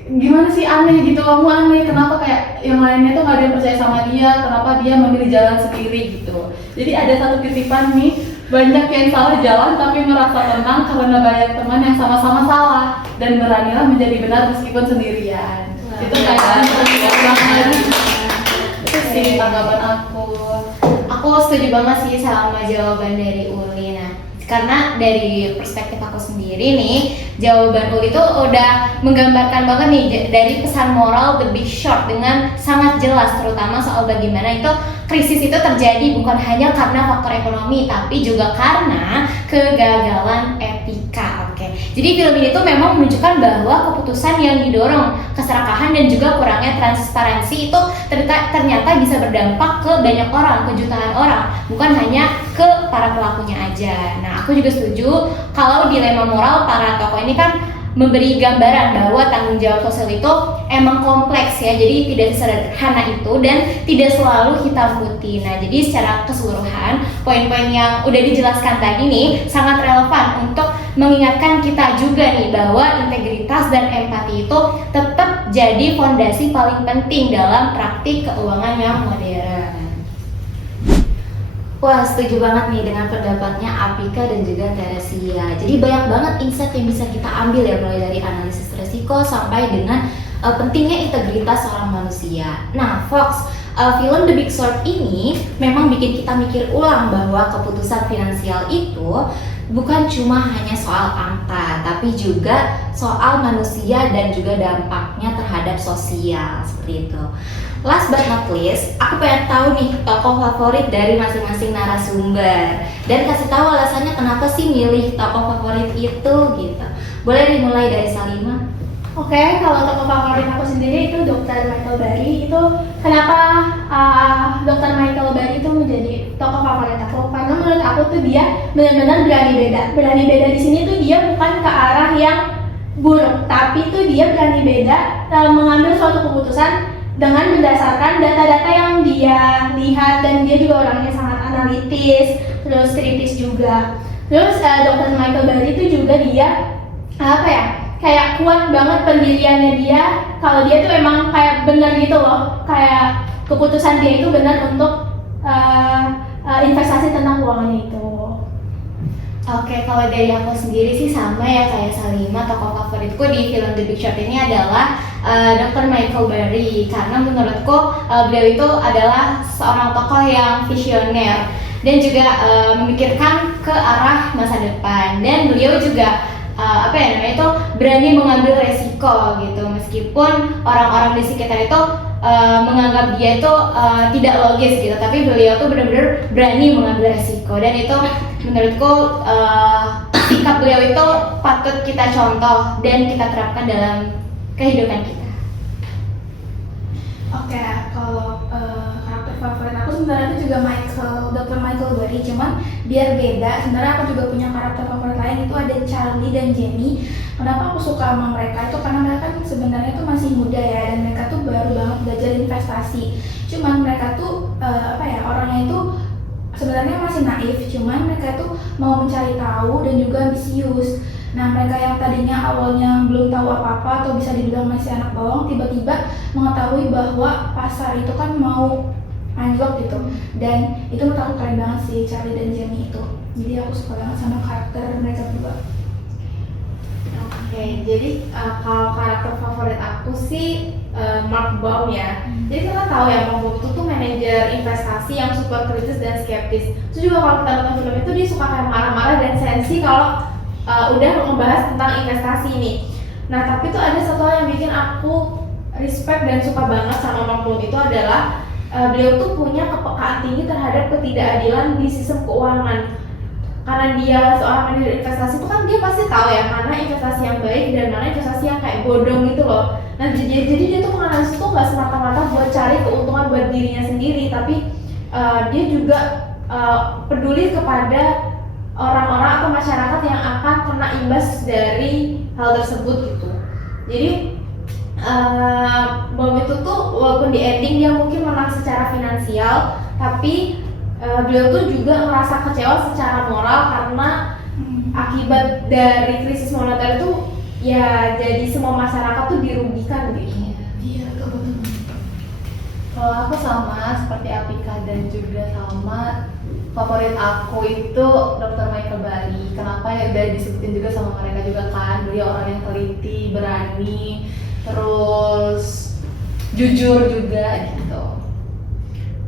gimana sih, aneh gitu, kamu aneh, kenapa kayak yang lainnya tuh gak ada yang percaya sama dia, kenapa dia memilih jalan sendiri gitu. Jadi ada satu titipan nih, banyak yang salah jalan tapi merasa tenang karena banyak teman yang sama-sama salah, dan beranilah menjadi benar meskipun sendirian. Itu kayak itu sih tanggapan aku. Aku setuju banget sih sama jawaban dari Uli. Nah, karena dari perspektif aku sendiri nih, jawaban Uli itu udah menggambarkan banget nih dari pesan moral The Big Short dengan sangat jelas, terutama soal bagaimana itu krisis itu terjadi bukan hanya karena faktor ekonomi, tapi juga karena kegagalan etika. Oke. Jadi film ini tuh memang menunjukkan bahwa keputusan yang didorong keserakahan dan juga kurangnya transparansi itu ternyata bisa berdampak ke banyak orang, ke jutaan orang, bukan hanya ke para pelakunya aja. Nah, aku juga setuju kalau dilema moral para tokoh ini kan memberi gambaran bahwa tanggung jawab sosial itu emang kompleks ya, jadi tidak sesederhana itu dan tidak selalu hitam putih. Nah, jadi secara keseluruhan poin-poin yang udah dijelaskan tadi nih sangat relevan untuk mengingatkan kita juga nih bahwa integritas dan empati itu tetap jadi fondasi paling penting dalam praktik keuangan yang modern. Wah, setuju banget nih dengan pendapatnya Apika dan juga Teresia. Jadi banyak banget insight yang bisa kita ambil ya, mulai dari analisis resiko sampai dengan pentingnya integritas seorang manusia. Nah, Fox, film The Big Short ini memang bikin kita mikir ulang bahwa keputusan finansial itu bukan cuma hanya soal angka, tapi juga soal manusia dan juga dampaknya terhadap sosial, seperti itu. Last but not least, aku pengen tahu nih tokoh favorit dari masing-masing narasumber dan kasih tahu alasannya kenapa sih milih tokoh favorit itu gitu. Boleh dimulai dari Salima? Oke, kalau tokoh favorit aku sendiri itu Dr. Michael Burry. Itu kenapa Dr. Michael Burry itu menjadi tokoh favorit aku? Karena menurut aku tuh dia benar-benar berani beda. Berani beda di sini tuh dia bukan ke arah yang buruk, tapi tuh dia berani beda mengambil suatu keputusan dengan berdasarkan data-data yang dia lihat, dan dia juga orangnya sangat analitis, terus kritis juga. Terus Dr. Michael Burry itu juga dia kayak kuat banget pendiriannya dia. Kalau dia tuh emang kayak benar gitu loh, kayak keputusan dia itu benar untuk investasi tentang keuangannya itu. Oke, kalau dari aku sendiri sih sama ya kayak Salima, tokoh favoritku di film The Big Short ini adalah Dr. Michael Burry, karena menurutku beliau itu adalah seorang tokoh yang visioner dan juga memikirkan ke arah masa depan, dan beliau juga itu berani mengambil resiko gitu, meskipun orang-orang di sekitar itu menganggap dia itu tidak logis gitu, tapi beliau tuh benar-benar berani mengambil resiko, dan itu menurutku sikap beliau itu patut kita contoh dan kita terapkan dalam kehidupan kita. Oke, kalau karakter favorit aku sebenarnya itu juga Dr. Michael Burry, cuman biar beda. Sebenarnya aku juga punya karakter favorit lain, itu ada Charlie dan Jenny. Kenapa aku suka sama mereka itu karena mereka kan sebenarnya tuh masih muda ya, dan mereka tuh baru banget belajar investasi. Cuman mereka tuh orangnya itu sebenarnya masih naif, cuman mereka tuh mau mencari tahu dan juga ambisius. Nah, mereka yang tadinya awalnya belum tahu apa-apa atau bisa dibilang masih anak bawang, tiba-tiba mengetahui bahwa pasar itu kan mau anjlok gitu. Dan itu menurut aku keren banget sih, Charlie dan Jenny itu. Jadi aku suka banget sama karakter mereka berdua. Oke, jadi kalau karakter favorit aku sih Mark Baum ya. Jadi kita tahu ya, Mark Baum itu tuh manajer investasi yang super kritis dan skeptis. Terus juga kalau kita nonton film itu dia suka kayak marah-marah dan sensi kalau udah membahas tentang investasi nih. Nah, tapi tuh ada satu hal yang bikin aku respect dan suka banget sama Mark Baum itu adalah beliau tuh punya kepekaan tinggi terhadap ketidakadilan di sistem keuangan. Karena dia seorang manajer investasi itu kan dia pasti tahu ya mana investasi yang baik dan mana investasi yang kayak bodong gitu loh. Nah, jadi dia tuh menganalisis tuh nggak semata-mata buat cari keuntungan buat dirinya sendiri, tapi dia juga peduli kepada orang-orang atau masyarakat yang akan kena imbas dari hal tersebut gitu. Jadi Baum itu tuh walaupun di ending dia mungkin menang secara finansial, tapi beliau tuh juga merasa kecewa secara moral karena akibat dari krisis moneter itu ya jadi semua masyarakat tuh dirugikan gitu. Iya, betul. Kalau aku sama seperti Apika dan juga Salma, favorit aku itu Dr. Michael Burry. Kenapa ya, udah disebutin juga sama mereka juga kan, beliau orang yang teliti, berani, terus jujur juga gitu.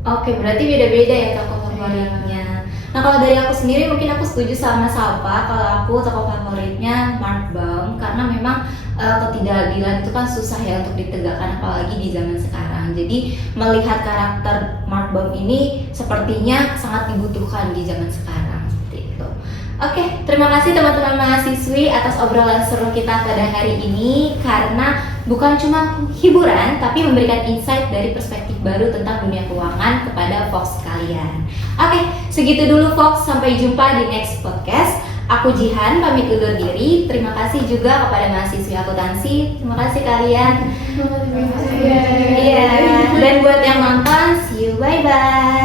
Oke, berarti beda-beda ya tokoh favoritnya. Nah, kalau dari aku sendiri mungkin aku setuju sama Salva. Kalau aku tokoh favoritnya Mark Baum, karena memang ketidakadilan itu kan susah ya untuk ditegakkan, apalagi di zaman sekarang. Jadi melihat karakter Mark Baum ini sepertinya sangat dibutuhkan di zaman sekarang, seperti itu. Oke, terima kasih teman-teman mahasiswi atas obrolan seru kita pada hari ini, karena bukan cuma hiburan tapi memberikan insight dari perspektif baru tentang dunia keuangan kepada Fox kalian. Oke, segitu dulu Fox, sampai jumpa di next podcast. Aku Jihan pamit undur diri. Terima kasih juga kepada mahasiswi akuntansi. Terima kasih kalian. Iya. Dan buat yang nonton, see you, bye bye.